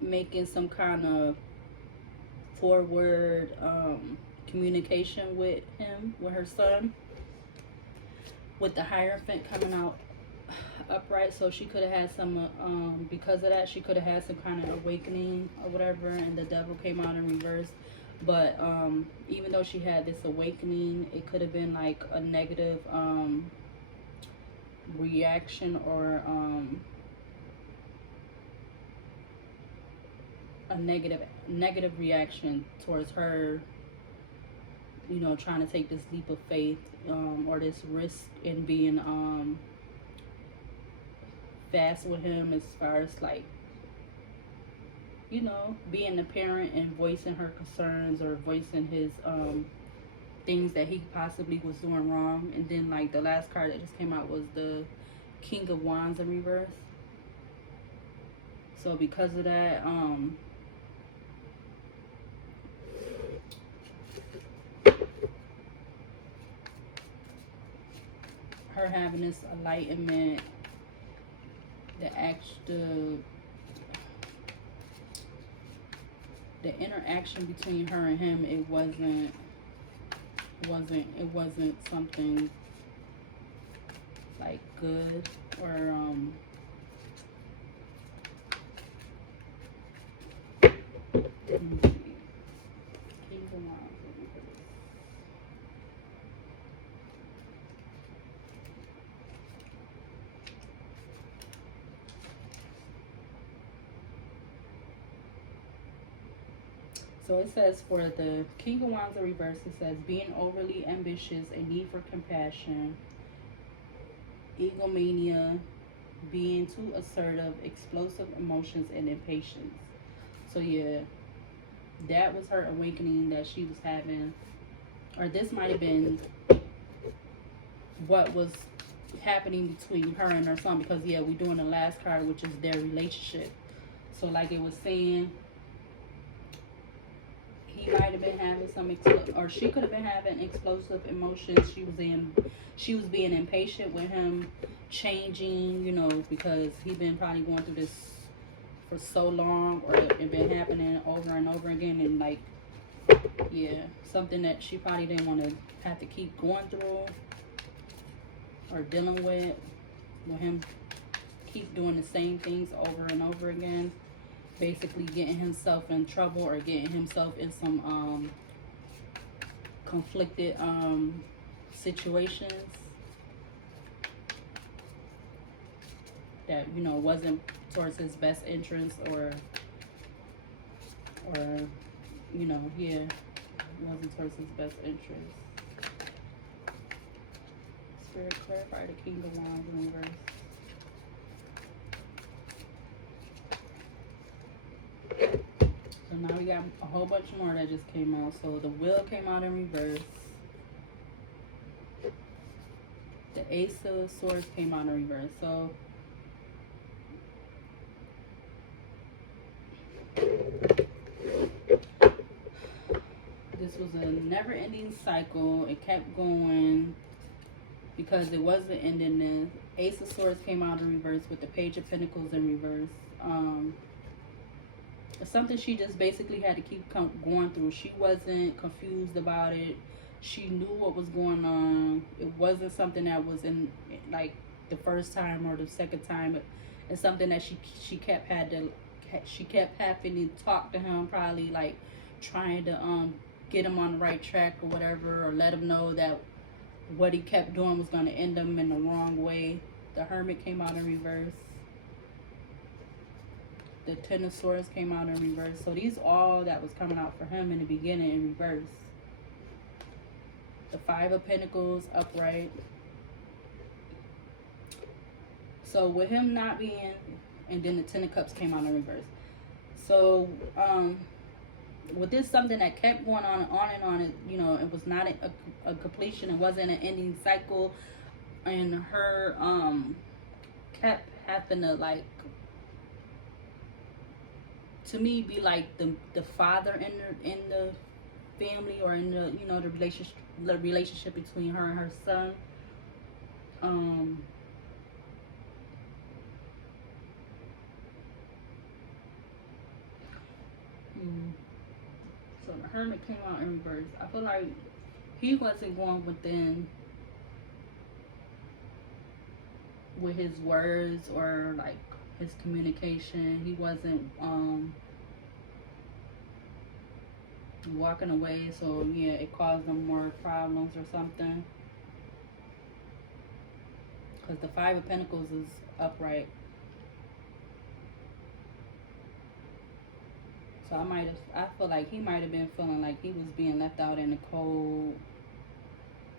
making some kind of forward communication with him, with her son, with the Hierophant coming out upright. So she could have had some because of that, she could have had some kind of awakening or whatever, and the Devil came out in reverse. But even though she had this awakening, it could have been like a negative reaction or a negative reaction towards her, you know, trying to take this leap of faith or this risk in being fast with him, as far as like, you know, being a parent and voicing her concerns or voicing his things that he possibly was doing wrong. And then like the last card that just came out was the King of Wands in reverse. So because of that, her having this enlightenment, the interaction between her and him, it wasn't something like good or so it says for the King of Wands in reverse, it says being overly ambitious, a need for compassion, egomania, being too assertive, explosive emotions, and impatience. So yeah, that was her awakening that she was having, or this might have been what was happening between her and her son, because yeah, we're doing the last card, which is their relationship. So like it was saying, he might have been having some or she could have been having explosive emotions. She was being impatient with him, changing, you know, because he been probably going through this for so long, or it been happening over and over again, and like, yeah, something that she probably didn't want to have to keep going through or dealing with him keep doing the same things over and over again, basically getting himself in trouble or getting himself in some conflicted situations that, you know, wasn't towards his best interest, or you know, yeah, wasn't towards his best interest. Spirit, clarify the King of Wands in reverse. So now we got a whole bunch more that just came out. So the Wheel came out in reverse. The Ace of Swords came out in reverse. So this was a never-ending cycle. It kept going because it wasn't ending. The Ace of Swords came out in reverse with the Page of Pentacles in reverse. It's something she just basically had to keep going through. She wasn't confused about it. She knew what was going on. It wasn't something that was in like the first time or the second time. It's something that she kept having to talk to him, probably like trying to get him on the right track or whatever, or let him know that what he kept doing was going to end him in the wrong way. The Hermit came out in reverse. The Ten of Swords came out in reverse. So these all that was coming out for him in the beginning in reverse. The Five of Pentacles upright. So with him not being, and then the Ten of Cups came out in reverse. So with this something that kept going on and on, it, you know, it was not a completion. It wasn't an ending cycle, and her kept having to, like, to me, be like the father in the family, or in the, you know, the relationship between her and her son. So the Hermit came out in reverse. I feel like he wasn't going within with his words or like his communication. He wasn't walking away, so yeah, it caused them more problems or something. Because the Five of Pentacles is upright. So I feel like he might have been feeling like he was being left out in the cold.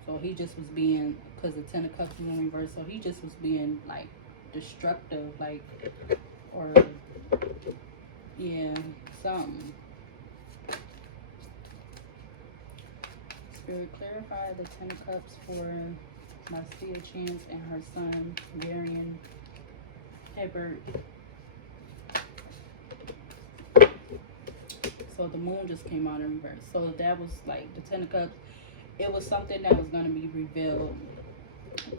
So he just was being, because the Ten of Cups was in reverse, so he just was being like destructive, like, or yeah, something. Spirit, clarify the Ten of Cups for Marcia Chance and her son, Varian Hebert. So the Moon just came out in reverse. So that was like the Ten of Cups. It was something that was going to be revealed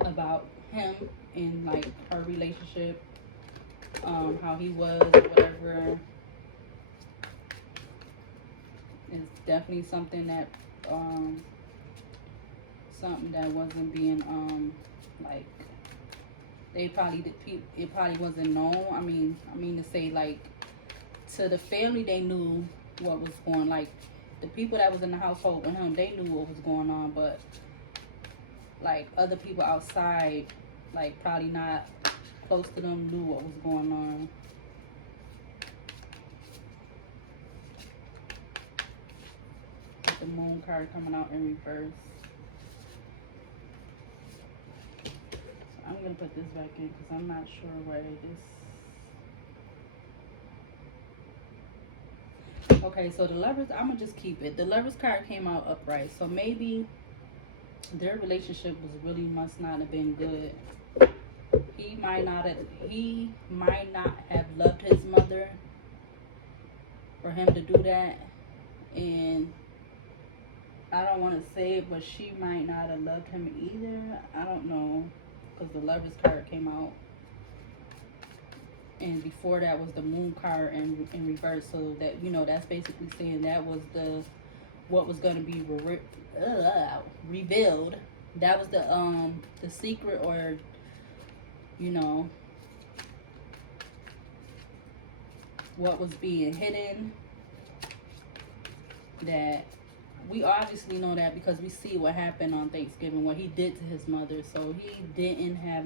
about him and like her relationship, how he was or whatever. It's definitely something that wasn't being like, it probably wasn't known. I mean to say, like, to the family, they knew what was going, like the people that was in the household with him, they knew what was going on, but like other people outside, like probably not close to them, knew what was going on. The Moon card coming out in reverse. So I'm gonna put this back in because I'm not sure where it is. Okay, so the Lovers, I'm gonna just keep it. The Lovers card came out upright, so maybe their relationship must not have been good. He might not have loved his mother for him to do that, and I don't want to say it, but she might not have loved him either. I don't know. because the Lovers card came out. And before that was the Moon card in reverse. So that, you know, that's basically saying that was what was going to be revealed. That was the secret, or, you know, what was being hidden. That we obviously know that because we see what happened on Thanksgiving, what he did to his mother. So he didn't have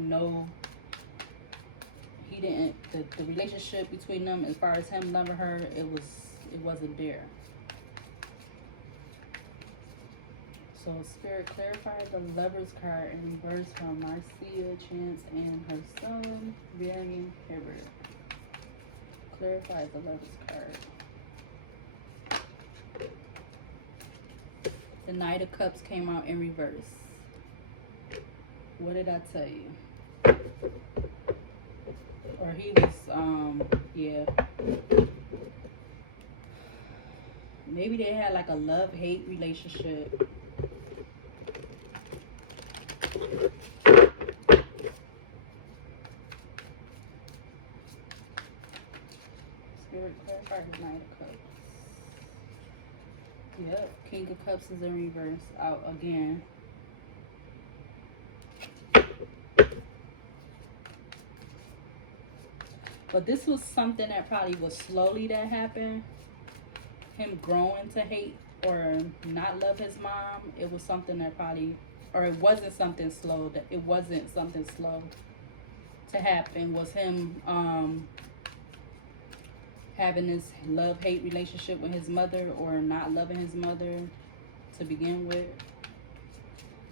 the relationship between them, as far as him loving her, it wasn't there. So Spirit, clarify the Lovers card in reverse from Marcia, Chance, and her Son-VARIAN Herbert. Clarify the Lovers card. The Knight of Cups came out in reverse. What did I tell you? Or he was, yeah. Maybe they had like a love-hate relationship. Spirit, clarify the Knight of Cups. Yep, King of Cups is in reverse, out again. But this was something that probably was slowly that happened. Him growing to hate or not love his mom. It was something that probably, or it wasn't something slow. That it wasn't something slow to happen. Was him having this love-hate relationship with his mother, or not loving his mother to begin with.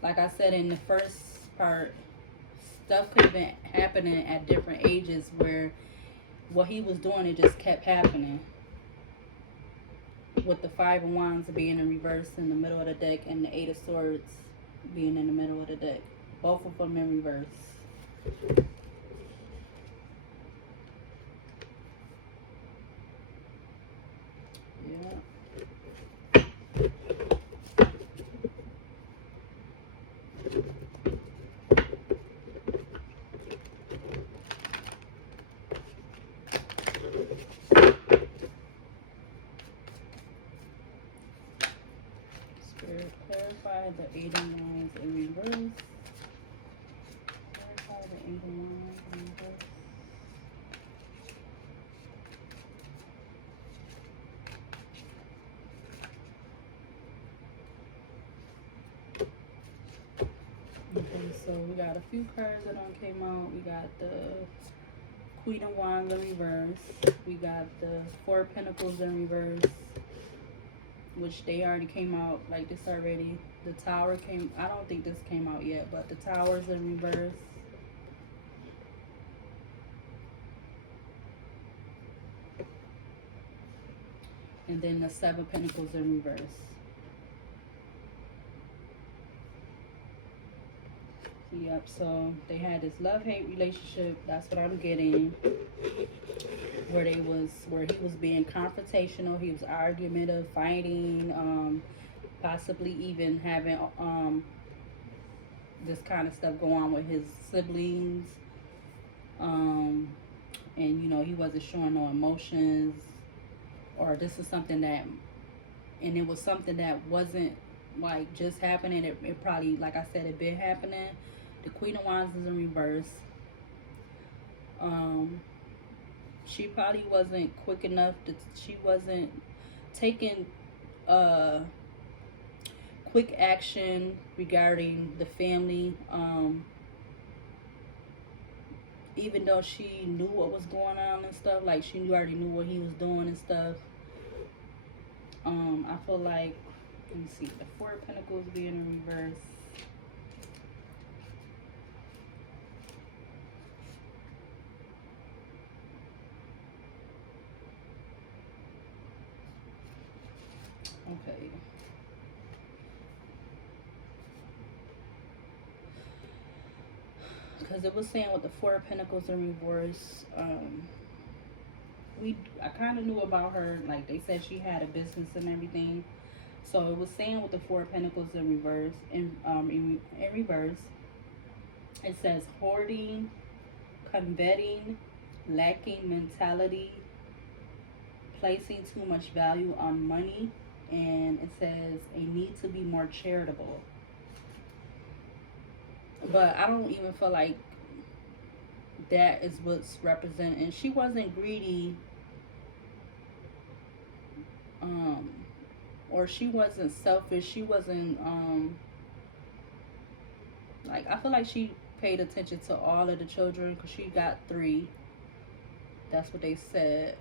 Like I said in the first part, stuff could have been happening at different ages where what he was doing, it just kept happening. With the Five of Wands being in reverse in the middle of the deck, and the Eight of Swords being in the middle of the deck. Both of them in reverse. Yeah. Spirit, clarify the Eight of Wands in reverse. Clarify the Eight of Wands in reverse. Okay, so we got a few cards that came out. We got the Queen of Wands in reverse. We got the Four of Pentacles in reverse, which they already came out like this already. The Tower came, I don't think this came out yet, but the Tower's in reverse. And then the Seven of Pentacles in reverse. Yep, so they had this love-hate relationship. That's what I'm getting. Where he was being confrontational, he was argumentative, fighting, possibly even having this kind of stuff go on with his siblings. And you know, he wasn't showing no emotions, or this is something that, and it was something that wasn't like just happening. It probably, like I said, it been happening. The Queen of Wands is in reverse. She probably wasn't quick enough she wasn't taking quick action regarding the family. Even though she knew what was going on and stuff, like she already knew what he was doing and stuff. I feel like, let me see, the Four of Pentacles being in reverse. Okay. Because it was saying with the Four of Pentacles in reverse, I kind of knew about her. Like they said, she had a business and everything. So it was saying with the Four of Pentacles in reverse, in reverse, It says hoarding, coveting, lacking mentality, placing too much value on money, and it says a need to be more charitable. But I don't even feel like that is what's represented. She wasn't greedy, or she wasn't selfish. She wasn't like, I feel like she paid attention to all of the children because she got 3. That's what they said.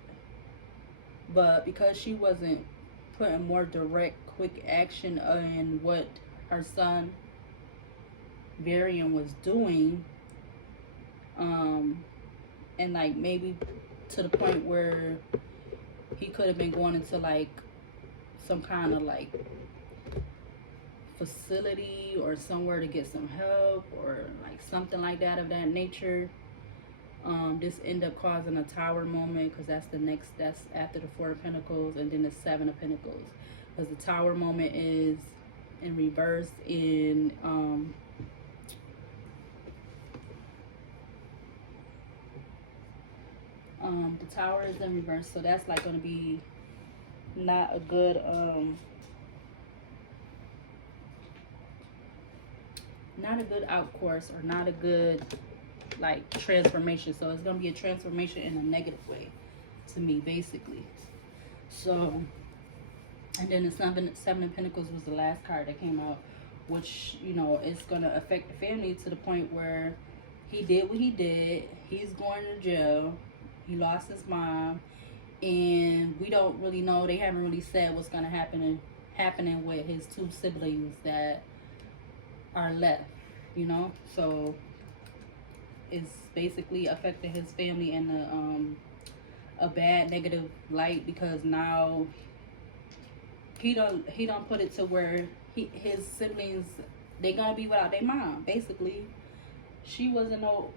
But because she wasn't putting more direct, quick action in what her son Varian was doing, and like maybe to the point where he could have been going into like some kind of like facility or somewhere to get some help or like something like that of that nature. This ended up causing a Tower moment, because that's the next, that's after the 4 of Pentacles, and then the 7 of Pentacles, because the Tower moment is in reverse in the Tower is in reverse, so that's like going to be not a good not a good outcourse, or not a good like transformation. So it's gonna be a transformation in a negative way to me, basically. So, and then the 7 of Pentacles was the last card that came out, which, you know, it's gonna affect the family to the point where he did what he did. He's going to jail. He lost his mom, and we don't really know. They haven't really said what's gonna happening with his 2 siblings that are left, you know. So it's basically affecting his family in a bad, negative light, because now he don't put it to where his siblings, they gonna be without their mom, basically. She wasn't no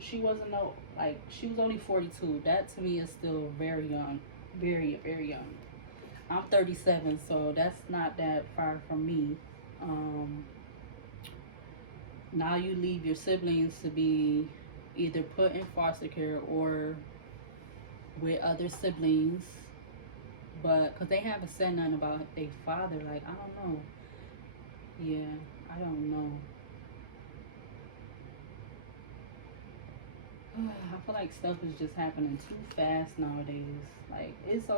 like, she was only 42. That to me is still very young, very, very young. I'm 37, so that's not that far from me. Now you leave your siblings to be either put in foster care or with other siblings, but because they haven't said nothing about their father. Like, I don't know. Yeah, I don't know. I feel like stuff is just happening too fast nowadays. Like, it's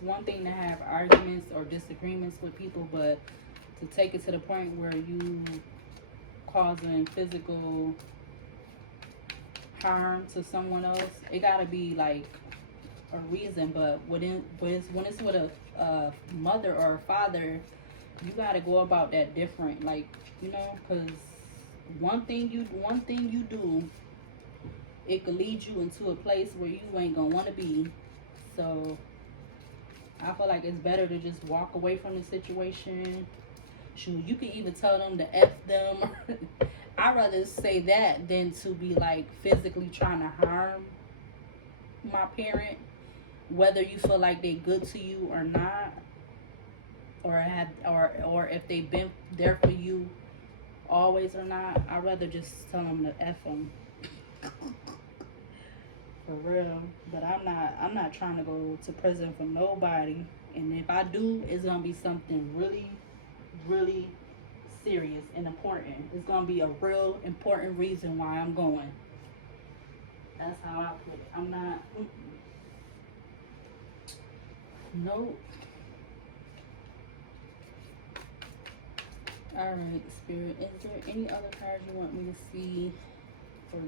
one thing to have arguments or disagreements with people, but to take it to the point where you causing physical harm to someone else, it gotta be like a reason. But when it's with a mother or a father, you gotta go about that different. Like, you know, because one thing you do, it could lead you into a place where you ain't gonna want to be. So I feel like it's better to just walk away from the situation. Shoot, you can even tell them to F them. I'd rather say that than to be like physically trying to harm my parent, whether you feel like they good to you or not, or if they've been there for you always or not. I'd rather just tell them to F them. For real. But I'm not trying to go to prison for nobody. And if I do, it's gonna be something really, really serious and important. It's gonna be a real important reason why I'm going. That's how I put it. I'm not nope. Alright, Spirit, is there any other cards you want me to see for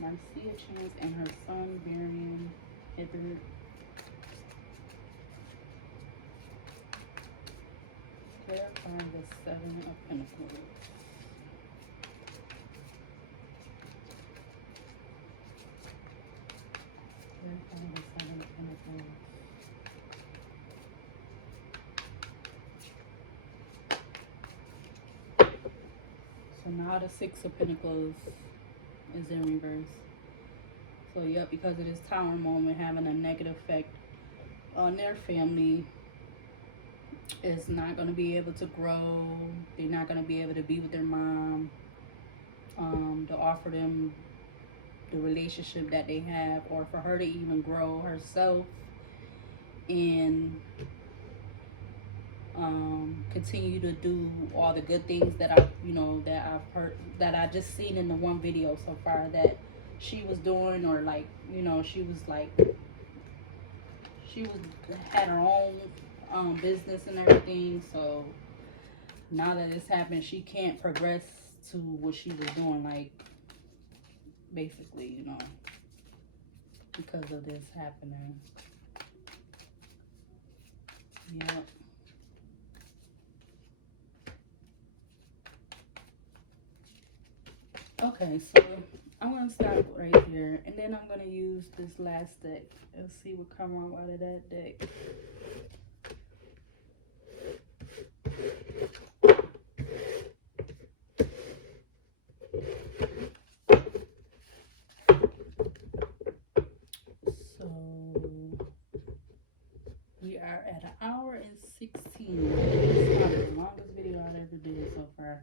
Marcia Chance and her son, Varian Hibbert? Clarify the 7 of Pentacles. Clarify the 7 of Pentacles. So now the 6 of Pentacles is in reverse. So yep, because of this Tower moment having a negative effect on their family, is not going to be able to grow. They're not going to be able to be with their mom. to offer them the relationship that they have, or for her to even grow herself and continue to do all the good things that I've, you know, that I've heard, that I just seen in the one video so far that she was doing, or like, you know, she was like, she was had her own business and everything. So now that this happened, she can't progress to what she was doing, like, basically, you know, because of this happening. Yep. Okay, so I'm gonna stop right here, and then I'm gonna use this last deck and see what come out of that deck. So we are at 1 hour and 16. It's probably the longest video I've ever did so far.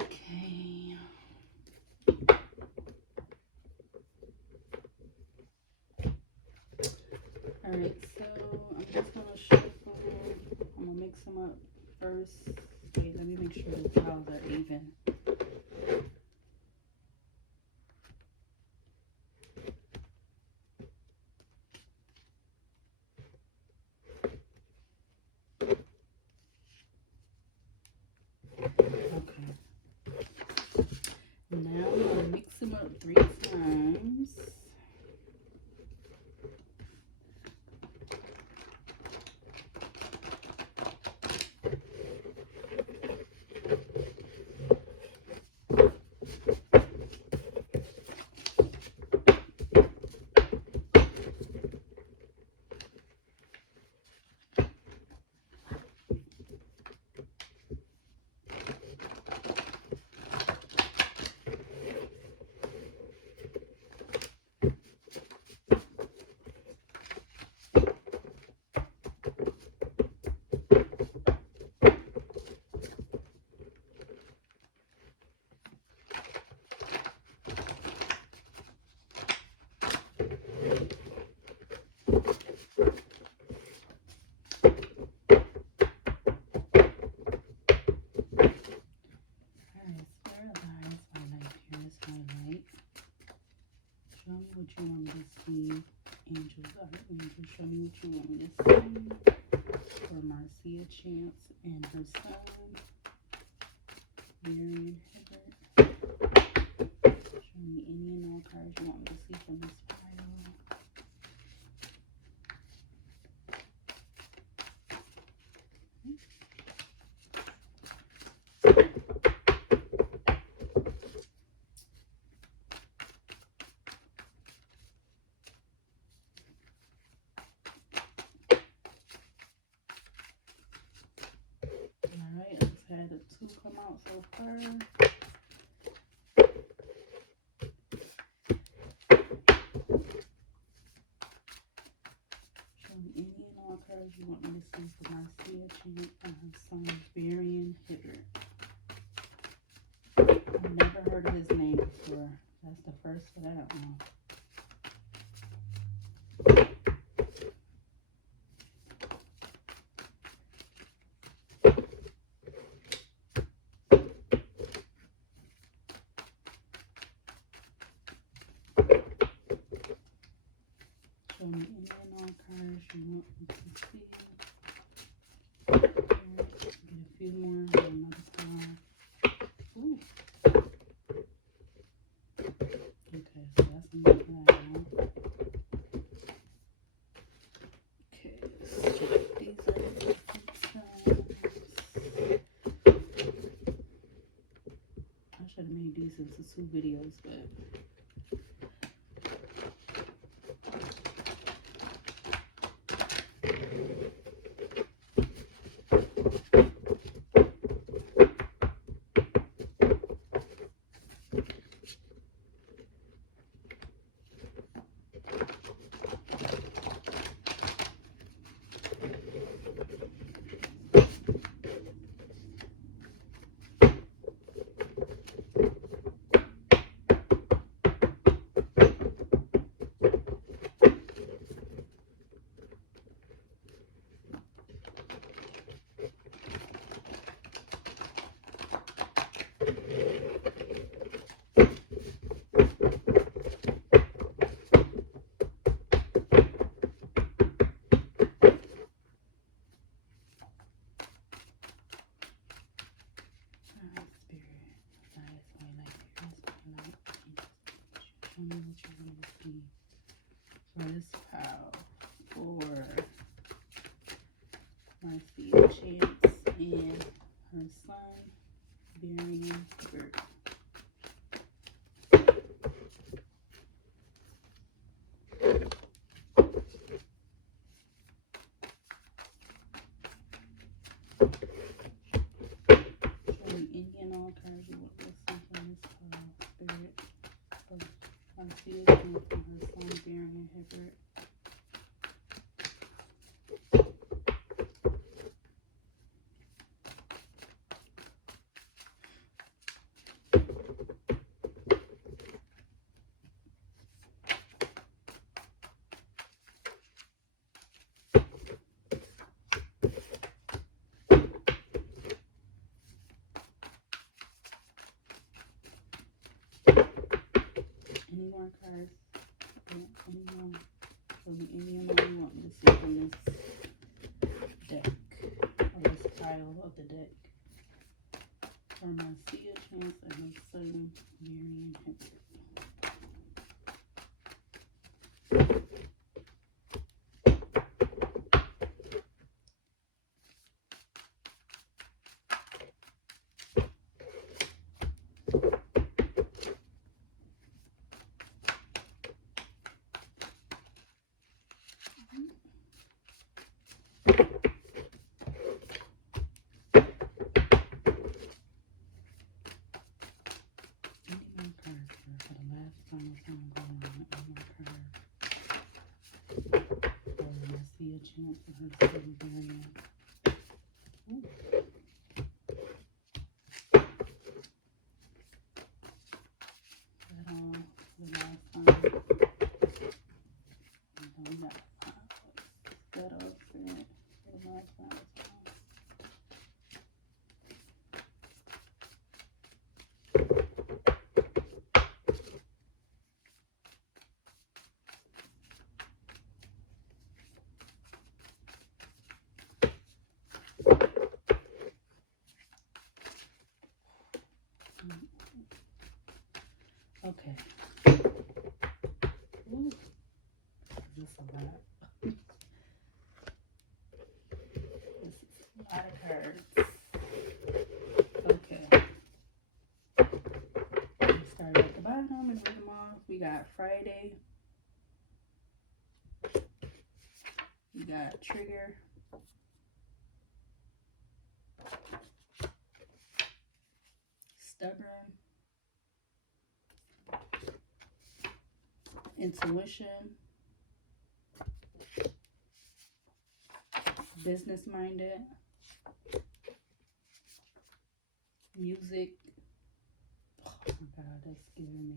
Okay. Alright, so I'm just gonna shuffle. I'm gonna mix them up first. Wait, let me make sure the piles are even. Okay. Now I'm gonna mix them up 3 times. What you want me to see, angels, angels, show me what you want me to see for Marcia Chance and her son, Marion Hibbert. Show me any and all cards you want me to see from this pile. Alright, I've had a 2 come out so far. Show me any and all cards you want me to see for Marcia Chance and her son, Marion Hibbert. I've never heard of his name before. That's the first for that one. cards you want me to see. Get a few more. Get another card. Ooh. Okay, so that's enough of that now. Okay, let's check these other cards. I should have made these into 2 videos, but for this pile for Marcia Chance and her son-bearing bird. Showing Indian all cards you want to see from this pile. Spirit of Marcia Chance and her son-bearing bird. Any more cards? Any more? Any more you want me to see from this deck? Or this pile of the deck? For Marcia Chance and her son, Marion Henry. Chance and her son-bearing. That all the last time. That all set for the last time. Okay. Ooh. This is a lot. This is a lot of cards. Okay. Let's start at the bottom and read them off. We got Friday. We got Trigger. Stubborn. Intuition. Business-minded. Music. Oh my God, that's scaring me.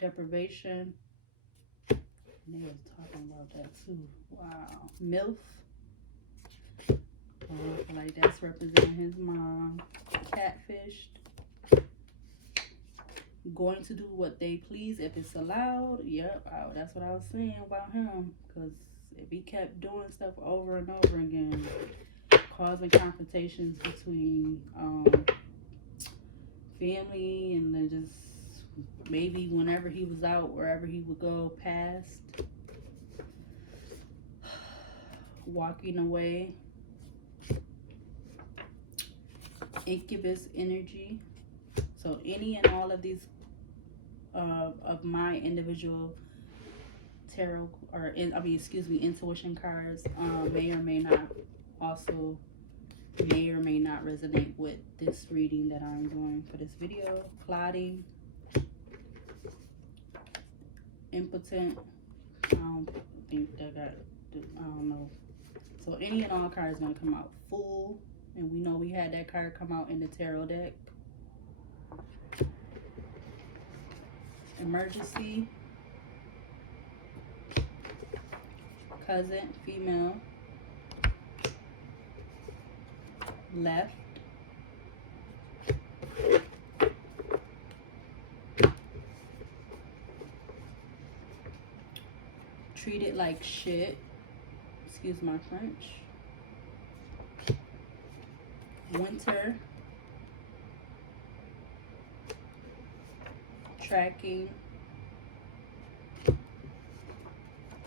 Deprivation. They was talking about that too. Wow. MILF. Oh, I feel like that's representing his mom. Catfished. going to do what they please if it's allowed. Yep, that's what I was saying about him. Because if he kept doing stuff over and over again, causing confrontations between family, and then just maybe whenever he was out, wherever he would go past, walking away. Incubus energy. So any and all of these of my individual tarot, or intuition cards may or may not resonate with this reading that I'm doing for this video. Plotting, impotent. I don't think that I don't know. So any and all cards gonna come out. Fool, and we know we had that card come out in the tarot deck. Emergency, cousin, female, left, treated like shit, excuse my French, winter, tracking,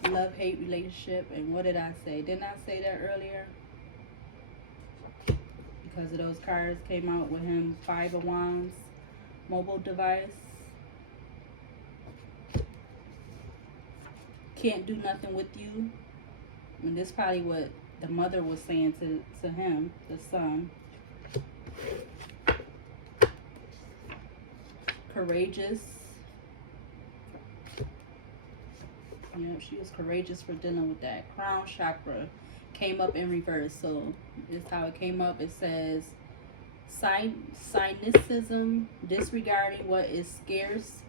love-hate relationship. And what did I say? Didn't I say that earlier? Because of those cards came out with him, Five of Wands, mobile device, can't do nothing with you. And this is probably what the mother was saying to him, the son. Courageous. Yep, she was courageous for dealing with that. Crown chakra came up in reverse. So this is how it came up. It says cynicism, disregarding what is scarce,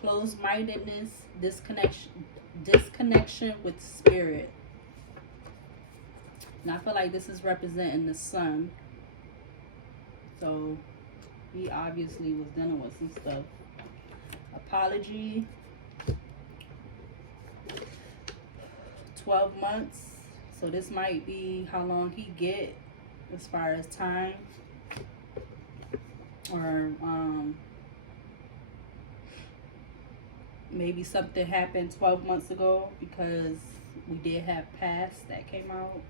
closed-mindedness, disconnection with spirit. And I feel like this is representing the sun. So he obviously was dealing with some stuff. Apology. 12 months. So this might be how long he get as far as time. Or maybe something happened 12 months ago, because we did have past that came out.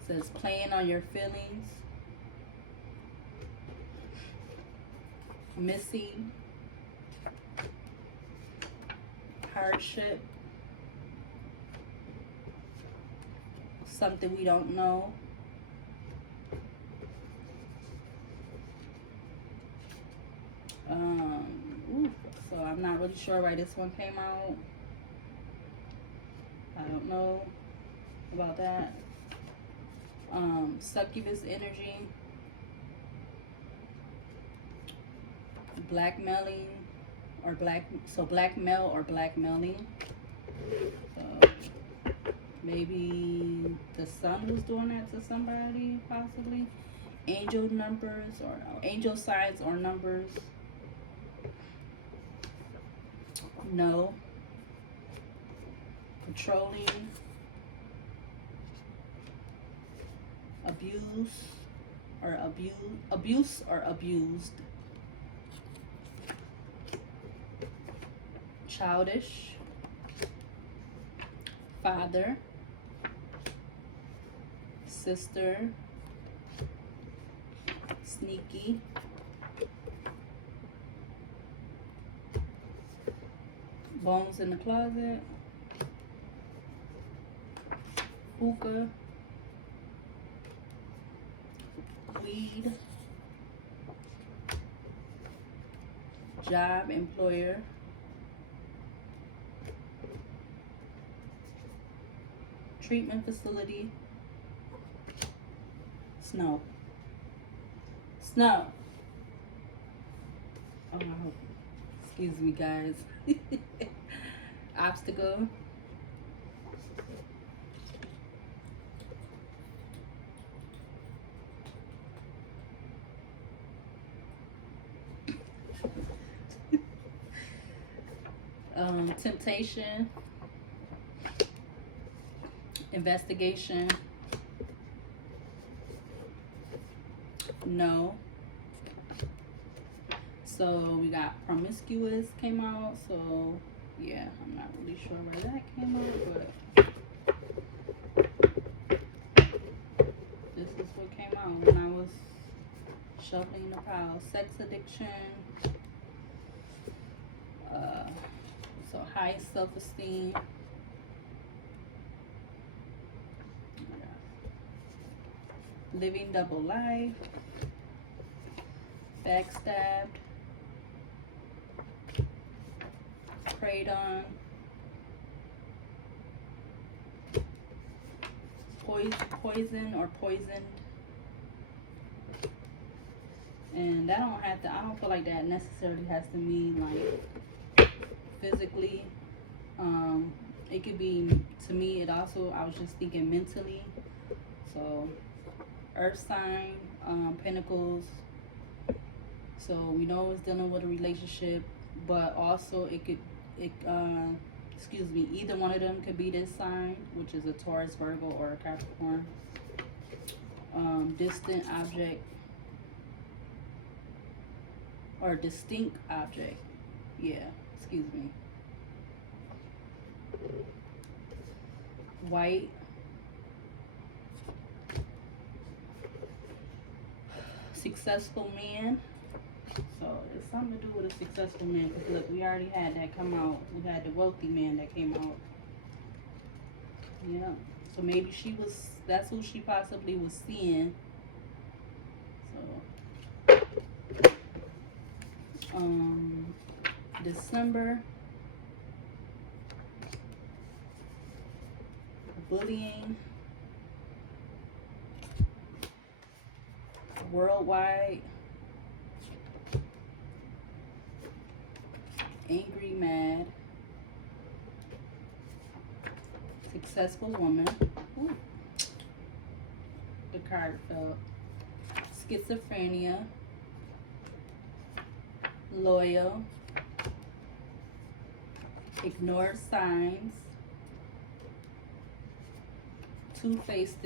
It says playing on your feelings. Missing. Hardship. Something we don't know. So I'm not really sure why this one came out. I don't know about that. Succubus energy. Blackmailing, or blackmail or blackmailing. So maybe the son was doing that to somebody, possibly. Angel numbers, or angel signs or numbers. No. Controlling. Abuse or abused. Childish. Father. Sister. Sneaky. Bones in the closet. Hookah. Weed. Job, employer. Treatment facility. Snow. Snow. Oh, I hope. Excuse me, guys. Obstacle. Temptation, investigation, no. So we got promiscuous came out. So yeah, I'm not really sure where that came out, but this is what came out when I was shuffling the pile. Sex addiction, so high self-esteem, living double life, backstabbed, preyed on, poison or poisoned. And that don't have to, I don't feel like that necessarily has to mean like physically. It could be, to me, it also, I was just thinking mentally. So earth sign, pentacles. So we know it's dealing with a relationship, but also it could, excuse me, either one of them could be this sign, which is a Taurus, Virgo, or a Capricorn. Distant object or distinct object. Yeah, excuse me. White. Successful man. So it's something to do with a successful man, because look, we already had that come out. We had the wealthy man that came out. Yeah. So maybe she was, that's who she possibly was seeing. So December, bullying, worldwide, angry, mad, successful woman. Ooh. The card fell. Schizophrenia, loyal, ignore signs, two-faced,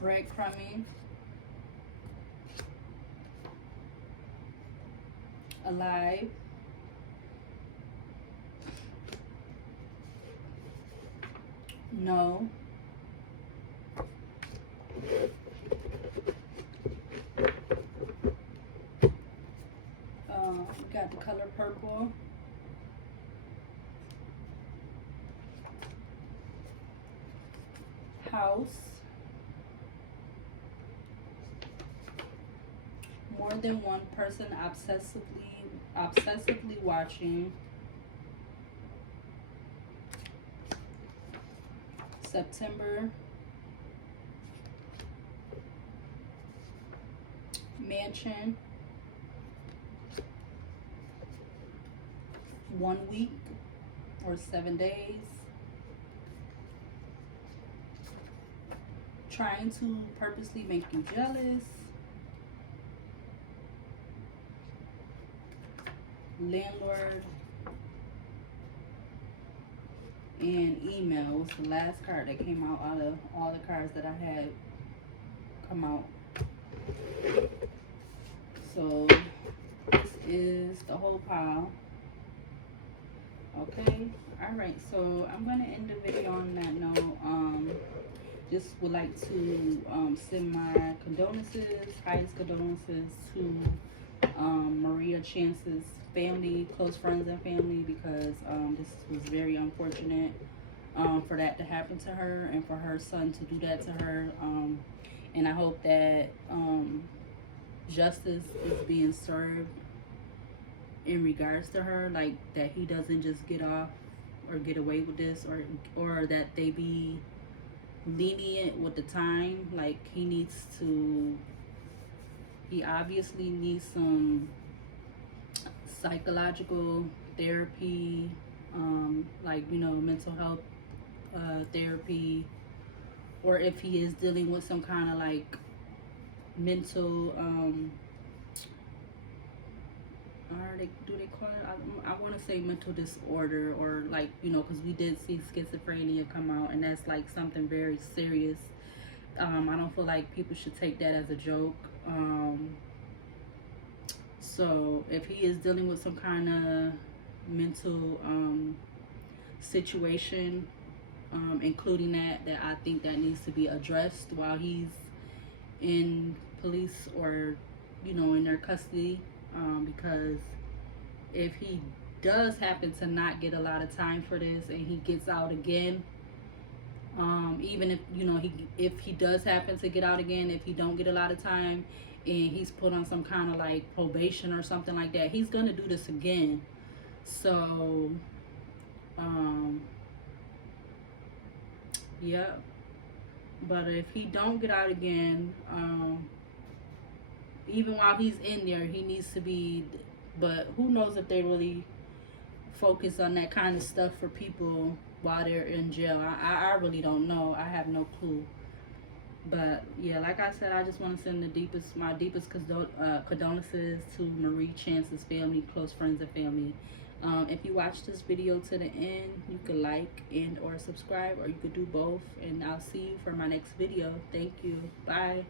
breadcrumbing, alive, no, we got the color purple, house, more than one person obsessively watching, September, mansion, 1 week or 7 days, trying to purposely make you jealous, landlord, and email was the last card that came out of all the cards that I had come out. So this is the whole pile. Okay, all right, so I'm going to end the video on that note. Just would like to send my condolences, highest condolences to Maria Chance's family, close friends and family, because this was very unfortunate for that to happen to her and for her son to do that to her. And I hope that justice is being served in regards to her, like that he doesn't just get off or get away with this, or that they be lenient with the time. Like he obviously needs some psychological therapy, like, you know, mental health therapy, or if he is dealing with some kind of like mental do they call it? I want to say mental disorder, or like, you know, because we did see schizophrenia come out, and that's like something very serious. I don't feel like people should take that as a joke. So if he is dealing with some kind of mental situation, including that I think that needs to be addressed while he's in police, or, you know, in their custody, because if he does happen to not get a lot of time for this and he gets out again, even if, you know, if he does happen to get out again, if he don't get a lot of time and he's put on some kind of like probation or something like that, he's gonna do this again. So yeah, but if he don't get out again, even while he's in there, he needs to be, but who knows if they really focus on that kind of stuff for people while they're in jail. I really don't know. I have no clue. But yeah, like I said, I just want to send my deepest condolences to Marie Chance's family, close friends and family. If you watch this video to the end, you could like and or subscribe, or you could do both, and I'll see you for my next video. Thank you. Bye.